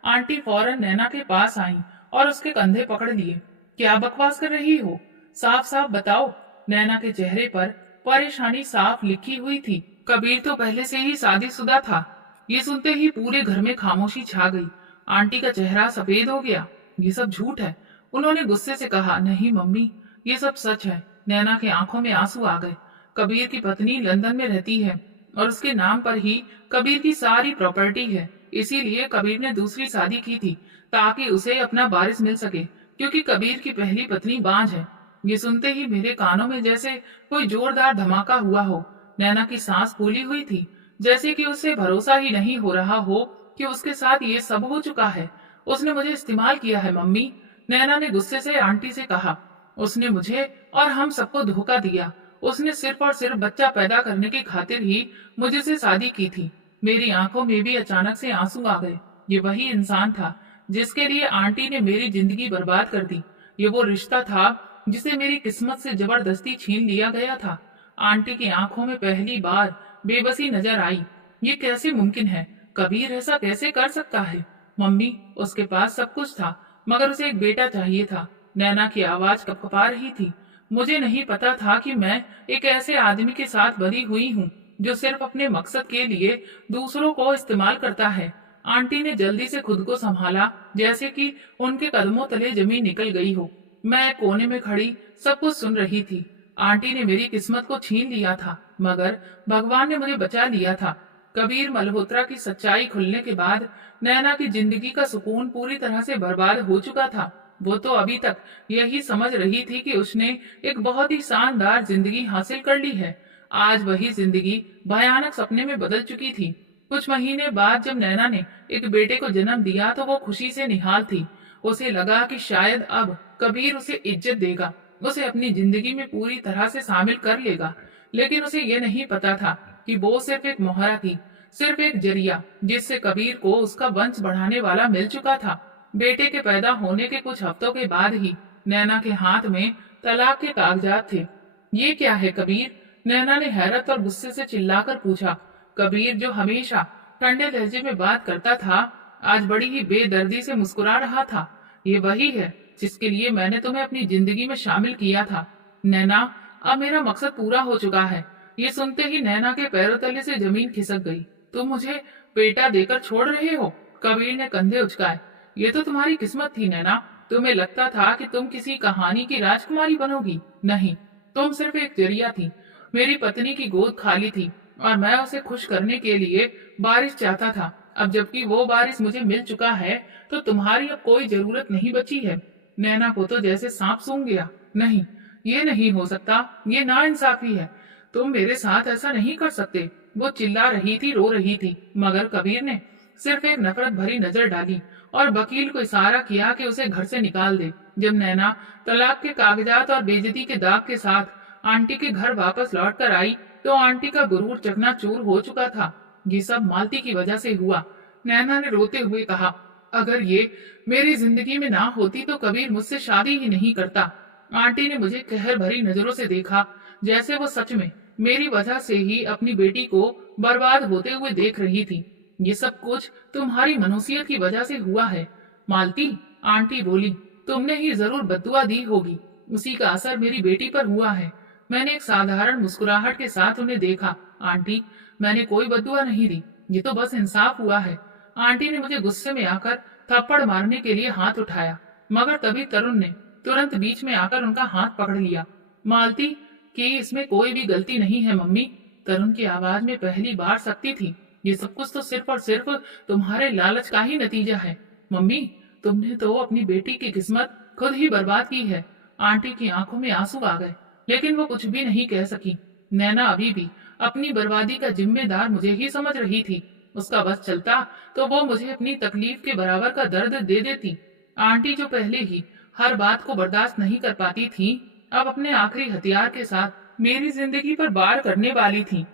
आंटी फौरन नैना के पास आईं और उसके कंधे पकड़ लिए। क्या बकवास कर रही हो? साफ साफ बताओ। नैना के चेहरे पर परेशानी साफ लिखी हुई थी। कबीर तो पहले से ही शादीशुदा था। ये सुनते ही पूरे घर में खामोशी छा गई। आंटी का चेहरा सफेद हो गया। ये सब झूठ है, उन्होंने गुस्से से कहा। नहीं मम्मी, ये सब सच है। नैना की आंखों में आंसू आ गए। कबीर की पत्नी लंदन में रहती है और उसके नाम पर ही कबीर की सारी प्रॉपर्टी है। इसीलिए कबीर ने दूसरी शादी की थी ताकि उसे अपना वारिस मिल सके, क्योंकि कबीर की पहली पत्नी बांझ है। ये सुनते ही मेरे कानों में जैसे कोई जोरदार धमाका हुआ हो। नैना की सांस फूली हुई थी, जैसे कि उसे भरोसा ही नहीं हो रहा हो कि उसके साथ ये सब हो चुका है। उसने मुझे इस्तेमाल किया है मम्मी, नैना ने गुस्से से आंटी से कहा। उसने मुझे और हम सबको धोखा दिया। उसने सिर्फ और सिर्फ बच्चा पैदा करने की खातिर ही मुझे से शादी की थी। मेरी आंखों में भी अचानक से आंसू आ गए। ये वही इंसान था जिसके लिए आंटी ने मेरी जिंदगी बर्बाद कर दी। ये वो रिश्ता था जिसे मेरी किस्मत से जबरदस्ती छीन लिया गया था। आंटी की आंखों में पहली बार बेबसी नजर आई। ये कैसे मुमकिन है? कबीर ऐसा कैसे कर सकता है? मम्मी, उसके पास सब कुछ था मगर उसे एक बेटा चाहिए था। नैना की आवाज कपकपा रही थी। मुझे नहीं पता था कि मैं एक ऐसे आदमी के साथ बंधी हुई हूँ जो सिर्फ अपने मकसद के लिए दूसरों को इस्तेमाल करता है। आंटी ने जल्दी से खुद को संभाला, जैसे कि उनके कदमों तले जमीन निकल गई हो। मैं कोने में खड़ी सब कुछ सुन रही थी। आंटी ने मेरी किस्मत को छीन लिया था मगर भगवान ने मुझे बचा लिया था। कबीर मल्होत्रा की सच्चाई खुलने के बाद नैना की जिंदगी का सुकून पूरी तरह से बर्बाद हो चुका था। वो तो अभी तक यही समझ रही थी कि उसने एक बहुत ही शानदार जिंदगी हासिल कर ली है। आज वही जिंदगी भयानक सपने में बदल चुकी थी। कुछ महीने बाद जब नैना ने एक बेटे को जन्म दिया तो वो खुशी से निहाल थी। उसे लगा कि शायद अब कबीर उसे इज्जत देगा, उसे अपनी जिंदगी में पूरी तरह से शामिल कर लेगा। लेकिन उसे ये नहीं पता था कि वो सिर्फ एक मोहरा थी, सिर्फ एक जरिया जिससे कबीर को उसका वंश बढ़ाने वाला मिल चुका था। बेटे के पैदा होने के कुछ हफ्तों के बाद ही नैना के हाथ में तलाक के कागजात थे। ये क्या है कबीर? नैना ने हैरत और गुस्से से चिल्लाकर पूछा। कबीर, जो हमेशा ठंडे लहजे में बात करता था, आज बड़ी ही बेदर्दी से मुस्कुरा रहा था। ये वही है जिसके लिए मैंने तुम्हें अपनी जिंदगी में शामिल किया था। नैना, अब मेरा मकसद पूरा हो चुका है। ये सुनते ही नैना के पैरों तले से जमीन खिसक गई। तुम मुझे बेटा देकर छोड़ रहे हो? कबीर ने कंधे उचकाए। ये तो तुम्हारी किस्मत थी नैना। तुम्हें लगता था कि तुम किसी कहानी की राजकुमारी बनोगी। नहीं, तुम सिर्फ एक जरिया थी। मेरी पत्नी की गोद खाली थी और मैं उसे खुश करने के लिए बारिश चाहता था। अब जबकि वो बारिश मुझे मिल चुका है तो तुम्हारी अब कोई जरूरत नहीं बची है। नैना को तो जैसे सांप सूंघ गया। नहीं, ये नहीं हो सकता, ये नाइंसाफी है। तुम मेरे साथ ऐसा नहीं कर सकते। वो चिल्ला रही थी, रो रही थी, मगर कबीर ने सिर्फ एक नफरत भरी नजर डाली और वकील को इशारा किया कि उसे घर से निकाल दे। जब नैना तलाक के कागजात और बेइज्जती के दाग के साथ आंटी के घर वापस लौट कर आई तो आंटी का गुरूर चकनाचूर हो चुका था। ये सब मालती की वजह से हुआ। नैना ने रोते हुए कहा, अगर ये मेरी जिंदगी में ना होती तो कबीर मुझसे शादी ही नहीं करता। आंटी ने मुझे कहर भरी नजरों से देखा, जैसे वो सच में मेरी वजह से ही अपनी बेटी को बर्बाद होते हुए देख रही थी। ये सब कुछ तुम्हारी मनुष्यत की वजह से हुआ है मालती, आंटी बोली। तुमने ही जरूर बद्दुआ दी होगी, उसी का असर मेरी बेटी पर हुआ है। मैंने एक साधारण मुस्कुराहट के साथ उन्हें देखा। आंटी, मैंने कोई बद्दुआ नहीं दी, ये तो बस इंसाफ हुआ है। आंटी ने मुझे गुस्से में आकर थप्पड़ मारने के लिए हाथ उठाया, मगर तभी तरुण ने तुरंत बीच में आकर उनका हाथ पकड़ लिया। मालती कि इसमें कोई भी गलती नहीं है मम्मी। तरुण की आवाज में पहली बार सख्ती थी। ये सब कुछ तो सिर्फ और सिर्फ तुम्हारे लालच का ही नतीजा है। मम्मी, तुमने तो अपनी बेटी की किस्मत खुद ही बर्बाद की है। आंटी की आंखों में आंसू आ गए, लेकिन वो कुछ भी नहीं कह सकी। नैना अभी भी अपनी बर्बादी का जिम्मेदार मुझे ही समझ रही थी। उसका बस चलता तो वो मुझे अपनी तकलीफ के बराबर का दर्द दे देती। आंटी जो पहले ही हर बात को बर्दाश्त नहीं कर पाती थी, अब अपने आखिरी हथियार के साथ मेरी जिंदगी पर वार करने वाली थी।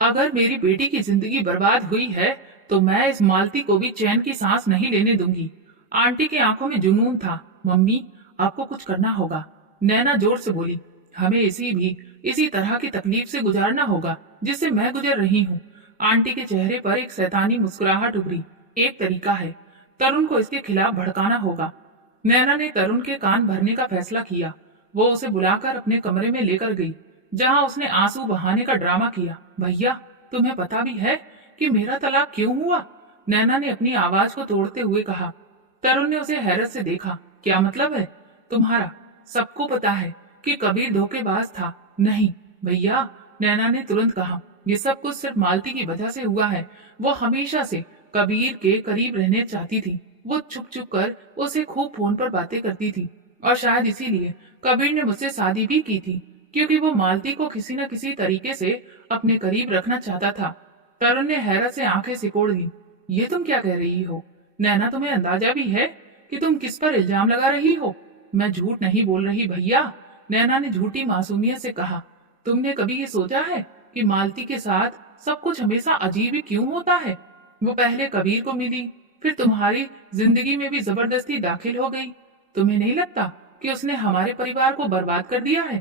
अगर मेरी बेटी की जिंदगी बर्बाद हुई है तो मैं इस मालती को भी चैन की सांस नहीं लेने दूंगी। आंटी की आंखों में जुनून था। मम्मी, आपको कुछ करना होगा, नैना जोर से बोली। हमें इसी तरह की तकलीफ से गुजारना होगा जिससे मैं गुजर रही हूँ। आंटी के चेहरे पर एक शैतानी मुस्कुराहट उभरी। एक तरीका है, तरुण को इसके खिलाफ भड़काना होगा। नैना ने तरुण के कान भरने का फैसला किया। वो उसे बुलाकर अपने कमरे में लेकर गई, जहां उसने आंसू बहाने का ड्रामा किया। भैया, तुम्हें पता भी है कि मेरा तलाक क्यों हुआ? नैना ने अपनी आवाज को तोड़ते हुए कहा। तरुण ने उसे हैरत से देखा। क्या मतलब है तुम्हारा? सबको पता है, कि कबीर धोखेबाज था। नहीं भैया, नैना ने तुरंत कहा, ये सब कुछ सिर्फ मालती की वजह से हुआ है। वो हमेशा से कबीर के करीब रहने चाहती थी। वो छुप छुप कर उसे खूब फोन पर बातें करती थी और शायद इसीलिए कबीर ने मुझसे शादी भी की थी, क्योंकि वो मालती को किसी न किसी तरीके से अपने करीब रखना चाहता था। तरुण ने हैरत से आंखें सिकोड़ ली। ये तुम क्या कह रही हो नैना? तुम्हें अंदाजा भी है कि तुम किस पर इल्जाम लगा रही हो? मैं झूठ नहीं बोल रही भैया, नैना ने झूठी मासूमियत से कहा। तुमने कभी ये सोचा है कि मालती के साथ सब कुछ हमेशा अजीब ही क्यों होता है? वो पहले कबीर को मिली, फिर तुम्हारी जिंदगी में भी जबरदस्ती दाखिल हो गई। तुम्हें नहीं लगता कि उसने हमारे परिवार को बर्बाद कर दिया है?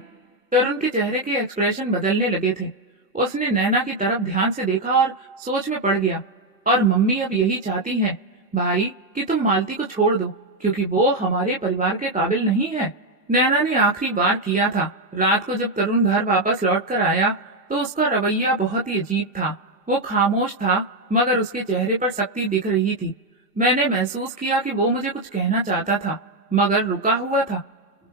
तरुण के चेहरे के एक्सप्रेशन बदलने लगे थे। उसने नैना की तरफ ध्यान से देखा और सोच में पड़ गया। और मम्मी अब यही चाहती हैं भाई कि तुम मालती को छोड़ दो, क्योंकि वो हमारे परिवार के काबिल नहीं है। नैना ने आखिरी बार किया था। रात को जब तरुण घर वापस लौट कर आया तो उसका रवैया बहुत ही अजीब था। वो खामोश था, मगर उसके चेहरे पर सख्ती दिख रही थी। मैंने महसूस किया कि वो मुझे कुछ कहना चाहता था, मगर रुका हुआ था।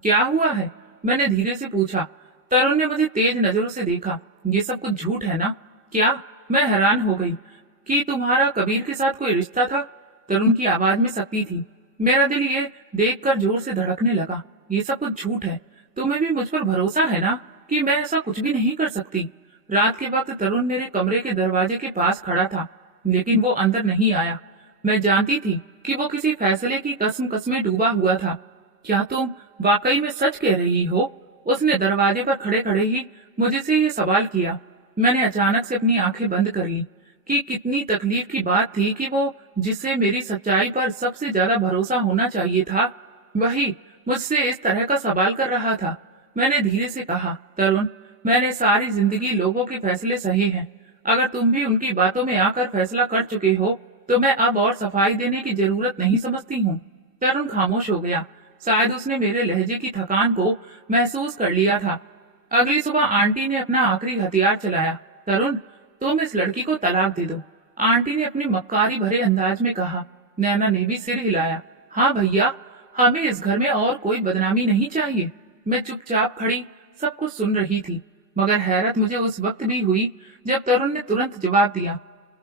क्या हुआ है? मैंने धीरे से पूछा। तरुण ने मुझे तेज नजरों से देखा। ये सब कुछ झूठ है ना? क्या? मैं हैरान हो गई कि तुम्हारा कबीर के साथ कोई रिश्ता था? तरुण की आवाज में सख्ती थी। मेरा दिल ये देखकर जोर से धड़कने लगा। ये सब कुछ झूठ है। तुम्हें भी मुझ पर भरोसा है ना कि मैं ऐसा कुछ भी नहीं कर सकती? रात के वक्त तरुण मेरे कमरे के दरवाजे के पास खड़ा था, लेकिन वो अंदर नहीं आया। मैं जानती थी कि वो किसी फैसले की कसम में डूबा हुआ था। क्या तुम वाकई में सच कह रही हो? उसने दरवाजे पर खड़े खड़े ही मुझसे ये सवाल किया। मैंने अचानक से अपनी आंखें बंद कर ली कि कितनी तकलीफ की बात थी कि वो जिससे मेरी सच्चाई पर सबसे ज्यादा भरोसा होना चाहिए था, वही मुझसे इस तरह का सवाल कर रहा था। मैंने धीरे से कहा, तरुण, मैंने सारी जिंदगी लोगों के फैसले सहे हैं। अगर तुम भी उनकी बातों में आकर फैसला कर चुके हो तो मैं अब और सफाई देने की जरूरत नहीं समझती हूँ। तरुण खामोश हो गया। शायद उसने मेरे लहजे की थकान को महसूस कर लिया था। अगली सुबह आंटी ने अपना आखिरी हथियार चलाया। तरुण, तुम इस लड़की को तलाक दे दो, आंटी ने अपनी मक्कारी भरे अंदाज में कहा। नैना ने भी सिर हिलाया। हाँ भैया, हमें इस घर में और कोई बदनामी नहीं चाहिए। मैं चुपचाप खड़ी सब कुछ सुन रही थी, मगर हैरत मुझे उस वक्त भी हुई जब तरुण ने तुरंत जवाब दिया।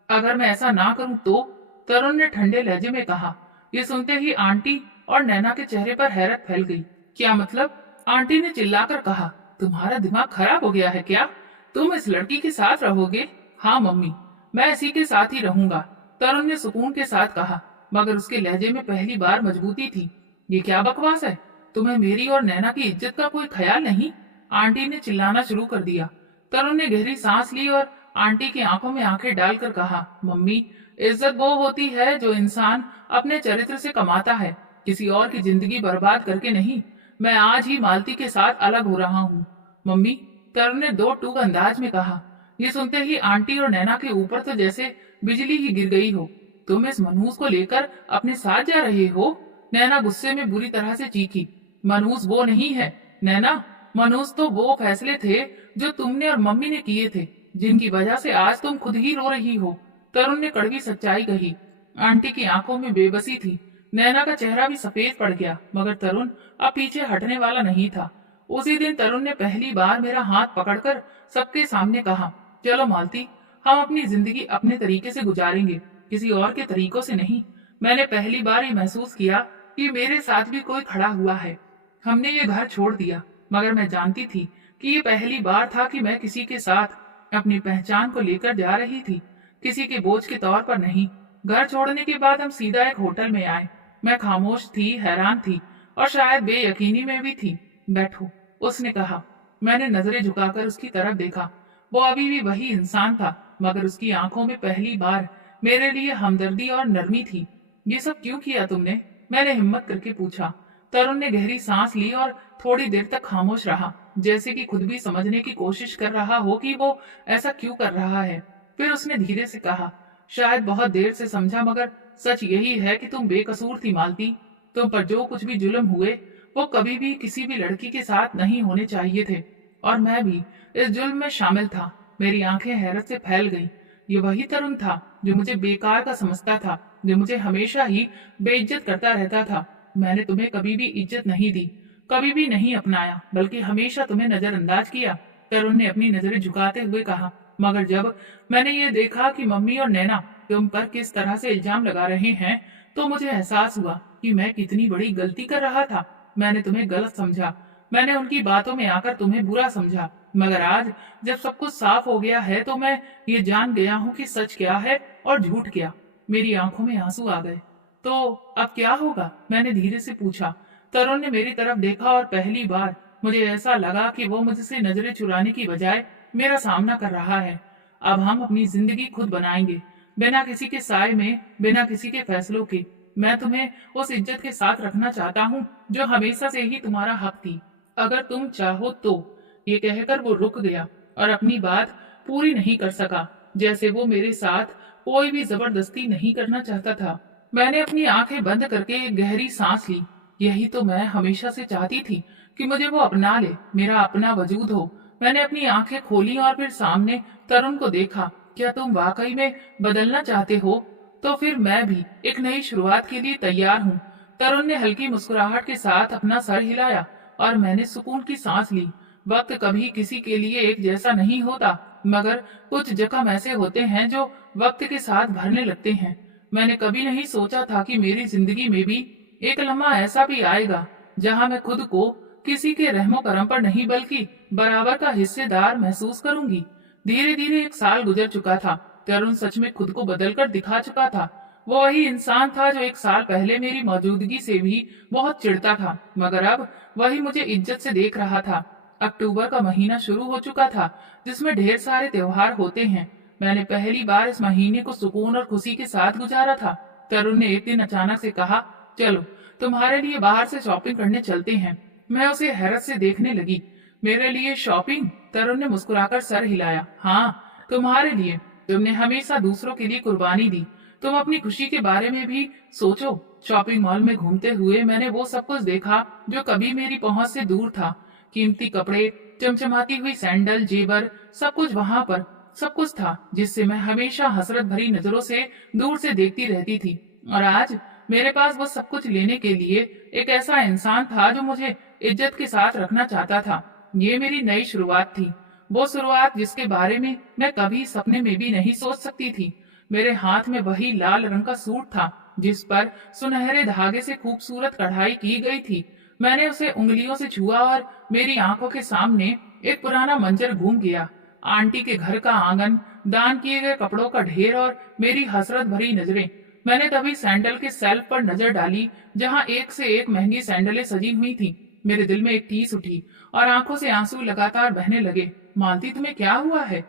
अगर मैं ऐसा ना करूं तो? तरुण ने ठंडे लहजे में कहा। ये सुनते ही आंटी और नैना के चेहरे पर हैरत फैल गई। क्या मतलब? आंटी ने चिल्लाकर कहा। तुम्हारा दिमाग खराब हो गया है क्या? तुम इस लड़की के साथ रहोगे? हाँ मम्मी, मैं इसी के साथ ही रहूंगा, तरुण ने सुकून के साथ कहा, मगर उसके लहजे में पहली बार मजबूती थी। ये क्या बकवास है? तुम्हें मेरी और नैना की इज्जत का कोई ख्याल नहीं? आंटी ने चिल्लाना शुरू कर दिया। तरुण ने गहरी सांस ली और आंटी की आंखों में आंखें डालकर कहा, मम्मी, इज्जत वो होती है जो इंसान अपने चरित्र से कमाता है, किसी और की जिंदगी बर्बाद करके नहीं। मैं आज ही मालती के साथ अलग हो रहा हूँ मम्मी, तरुण ने दो टूक अंदाज में कहा। ये सुनते ही आंटी और नैना के ऊपर तो जैसे बिजली ही गिर गई हो। तुम इस मनहूस को लेकर अपने साथ जा रहे हो? नैना गुस्से में बुरी तरह से चीखी। मनहूस वो नहीं है नैना, मनहूस तो वो फैसले थे जो तुमने और मम्मी ने किए थे, जिनकी वजह से आज तुम खुद ही रो रही हो। तरुण ने कड़वी सच्चाई कही। आंटी की आंखों में बेबसी थी। नैना का चेहरा भी सफेद पड़ गया, मगर तरुण अब पीछे हटने वाला नहीं था। उसी दिन तरुण ने पहली बार मेरा हाथ पकड़कर सबके सामने कहा, चलो मालती, हम अपनी जिंदगी अपने तरीके से गुजारेंगे, किसी और के तरीकों से नहीं। मैंने पहली बार ये महसूस किया कि मेरे साथ भी कोई खड़ा हुआ है। हमने ये घर छोड़ दिया, मगर मैं जानती थी कि ये पहली बार था कि मैं किसी के साथ अपनी पहचान को लेकर जा रही थी, किसी के बोझ के तौर पर नहीं। घर छोड़ने के बाद हम सीधा एक होटल में आए। मैं खामोश थी, हैरान थी और शायद बेयकीनी में भी थी। बैठो, उसने कहा। मैंने नजरें झुकाकर उसकी तरफ देखा। वो अभी भी वही इंसान था, मगर उसकी आंखों में पहली बार मेरे लिए हमदर्दी और नरमी थी। ये सब क्यों किया तुमने? मैंने हिम्मत करके पूछा। तरुण ने गहरी सांस ली और थोड़ी देर तक खामोश रहा, जैसे कि खुद भी समझने की कोशिश कर रहा हो कि वो ऐसा क्यों कर रहा है। फिर उसने धीरे से कहा, शायद बहुत देर से समझा, मगर सच यही है कि तुम बेकसूर थी मालती। तुम पर जो कुछ भी जुल्म हुए वो कभी भी किसी भी लड़की के साथ नहीं होने चाहिए थे, और मैं भी इस जुल्म में शामिल था। मेरी आंखें हैरत से फैल गईं। ये वही तरुण था जो मुझे बेकार का समझता था, जो मुझे हमेशा ही बेइज्जत करता रहता था। मैंने तुम्हें कभी भी इज्जत नहीं दी, कभी भी नहीं अपनाया, बल्कि हमेशा तुम्हें नजरअंदाज किया। तरुण ने अपनी नजरें झुकाते हुए कहा। मगर जब मैंने ये देखा कि मम्मी और नैना तुम पर किस तरह से इल्जाम लगा रहे हैं, तो मुझे एहसास हुआ कि मैं कितनी बड़ी गलती कर रहा था। मैंने तुम्हें गलत समझा, मैंने उनकी बातों में आकर तुम्हें बुरा समझा। मगर आज जब सब कुछ साफ हो गया है, तो मैं ये जान गया हूँ कि सच क्या है और झूठ क्या। मेरी आंखों में आंसू आ गए। तो अब क्या होगा? मैंने धीरे से पूछा। तरुण ने मेरी तरफ देखा और पहली बार मुझे ऐसा लगा कि वो मुझसे नजरें चुराने की बजाय मेरा सामना कर रहा है। अब हम अपनी जिंदगी खुद बनाएंगे, बिना किसी के साए में, बिना किसी के फैसलों के। मैं तुम्हें उस इज्जत के साथ रखना चाहता हूँ जो हमेशा से ही तुम्हारा हक थी, अगर तुम चाहो तो। ये कहकर वो रुक गया और अपनी बात पूरी नहीं कर सका, जैसे वो मेरे साथ कोई भी जबरदस्ती नहीं करना चाहता था। मैंने अपनी आंखें बंद करके एक गहरी सांस ली। यही तो मैं हमेशा से चाहती थी कि मुझे वो अपना ले, मेरा अपना वजूद हो। मैंने अपनी आंखें खोली और फिर सामने तरुण को देखा। क्या तुम वाकई में बदलना चाहते हो? तो फिर मैं भी एक नई शुरुआत के लिए तैयार हूँ। तरुण ने हल्की मुस्कुराहट के साथ अपना सर हिलाया और मैंने सुकून की सांस ली। वक्त कभी किसी के लिए एक जैसा नहीं होता, मगर कुछ जख्म ऐसे होते हैं जो वक्त के साथ भरने लगते हैं। मैंने कभी नहीं सोचा था कि मेरी जिंदगी में भी एक लम्हा ऐसा भी आएगा जहां मैं खुद को किसी के रहमो करम पर नहीं बल्कि बराबर का हिस्सेदार महसूस करूंगी। धीरे धीरे एक साल गुजर चुका था। तरुण सच में खुद को बदलकर दिखा चुका था। वो वही इंसान था जो एक साल पहले मेरी मौजूदगी से भी बहुत चिढ़ता था, मगर अब वही मुझे इज्जत से देख रहा था। अक्टूबर का महीना शुरू हो चुका था, जिसमें ढेर सारे त्योहार होते हैं। मैंने पहली बार इस महीने को सुकून और खुशी के साथ गुजारा था। तरुण ने एक दिन अचानक से कहा, चलो तुम्हारे लिए बाहर से शॉपिंग करने चलते हैं। मैं उसे हैरत से देखने लगी। मेरे लिए शॉपिंग? तरुण ने मुस्कुराकर सर हिलाया। हाँ, तुम्हारे लिए। तुमने हमेशा दूसरों के लिए कुर्बानी दी। तुम अपनी खुशी के बारे में भी सोचो। शॉपिंग मॉल में घूमते हुए मैंने वो सब कुछ देखा जो कभी मेरी पहुंच से दूर था। कीमती कपड़े, चमचमाती हुई सैंडल, जेवर, सब कुछ वहां पर, सब कुछ था जिससे मैं हमेशा हसरत भरी नजरों से दूर से देखती रहती थी। और आज मेरे पास वो सब कुछ लेने के लिए एक ऐसा इंसान था जो मुझे इज्जत के साथ रखना चाहता था। ये मेरी नई शुरुआत थी, वो शुरुआत जिसके बारे में मैं कभी सपने में भी नहीं सोच सकती थी। मेरे हाथ में वही लाल रंग का सूट था जिस पर सुनहरे धागे से खूबसूरत कढ़ाई की गई थी। मैंने उसे उंगलियों से छुआ और मेरी आंखों के सामने एक पुराना मंजर घूम गया। आंटी के घर का आंगन, दान किए गए कपड़ों का ढेर और मेरी हसरत भरी नजरें। मैंने तभी सैंडल के सेल्फ पर नजर डाली जहां एक से एक महंगी सैंडलें सजी हुई थी। मेरे दिल में एक टीस उठी और आंखों से आंसू लगातार बहने लगे। मालती, तुम्हें क्या हुआ है?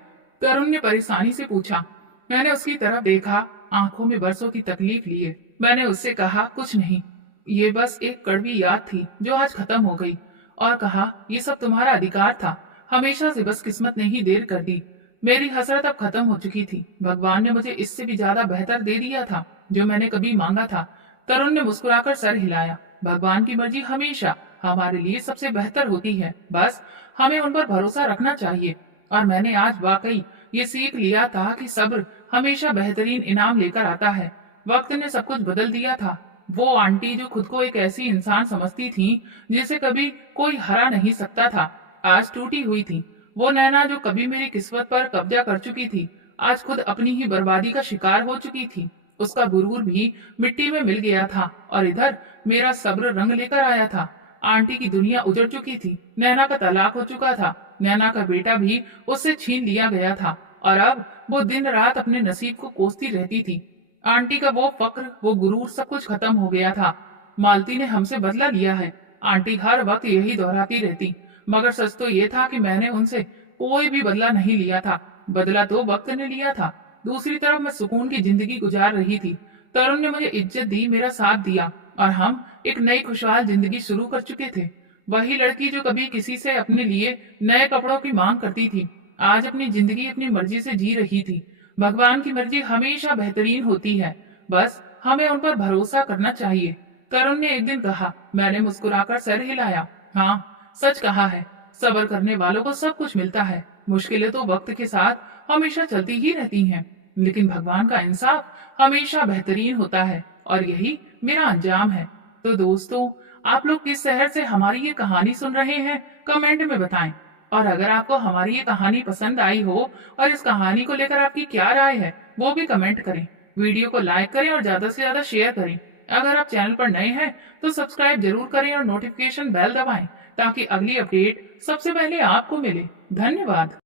तरुण ने परेशानी से पूछा। मैंने उसकी तरफ देखा, आंखों में बरसों की तकलीफ लिए। मैंने उससे कहा, कुछ नहीं, ये बस एक कड़वी याद थी जो आज खत्म हो गई। और कहा, ये सब तुम्हारा अधिकार था, हमेशा से, बस किस्मत ने ही देर कर दी। मेरी हसरत अब खत्म हो चुकी थी। भगवान ने मुझे इससे भी ज्यादा बेहतर दे दिया था जो मैंने कभी मांगा था। तरुण ने मुस्कुराकर सर हिलाया। भगवान की मर्जी हमेशा हमारे लिए सबसे बेहतर होती है, बस हमें उन पर भरोसा रखना चाहिए। और मैंने आज वाकई ये सीख लिया था कि सब्र हमेशा बेहतरीन इनाम लेकर आता है। वक्त ने सब कुछ बदल दिया था। वो आंटी जो खुद को एक ऐसी इंसान समझती थी जिसे कभी कोई हरा नहीं सकता था, आज टूटी हुई थी। वो नैना जो कभी मेरी किस्मत पर कब्जा कर चुकी थी, आज खुद अपनी ही बर्बादी का शिकार हो चुकी थी। उसका गुरूर भी मिट्टी में मिल गया था और इधर मेरा सब्र रंग लेकर आया था। आंटी की दुनिया उजड़ चुकी थी। नैना का तलाक हो चुका था। नैना का बेटा भी उससे छीन लिया गया था और अब वो दिन रात अपने नसीब को कोसती रहती थी। आंटी का वो फक्र, वो गुरूर, सब कुछ खत्म हो गया था। मालती ने हमसे बदला लिया है। आंटी हर वक्त यही दोहराती रहती, मगर सच तो ये था कि मैंने उनसे कोई भी बदला नहीं लिया था। बदला तो वक्त ने लिया था। दूसरी तरफ मैं सुकून की जिंदगी गुजार रही थी। तरुण ने मुझे इज्जत दी, मेरा साथ दिया और हम एक नई खुशहाल जिंदगी शुरू कर चुके थे। वही लड़की जो कभी किसी से अपने लिए नए कपड़ों की मांग करती थी, आज अपनी जिंदगी अपनी मर्जी से जी रही थी। भगवान की मर्जी हमेशा बेहतरीन होती है, बस हमें उन पर भरोसा करना चाहिए। तरुण ने एक दिन कहा। मैंने मुस्कुराकर सर हिलाया। हाँ, सच कहा है। सब्र करने वालों को सब कुछ मिलता है। मुश्किलें तो वक्त के साथ हमेशा चलती ही रहती हैं, लेकिन भगवान का इंसाफ हमेशा बेहतरीन होता है और यही मेरा अंजाम है। तो दोस्तों, आप लोग किस शहर से हमारी ये कहानी सुन रहे हैं, कमेंट में बताएं। और अगर आपको हमारी ये कहानी पसंद आई हो और इस कहानी को लेकर आपकी क्या राय है, वो भी कमेंट करें। वीडियो को लाइक करें और ज्यादा से ज्यादा शेयर करें। अगर आप चैनल पर नए हैं तो सब्सक्राइब जरूर करें और नोटिफिकेशन बेल दबाएं ताकि अगली अपडेट सबसे पहले आपको मिले। धन्यवाद।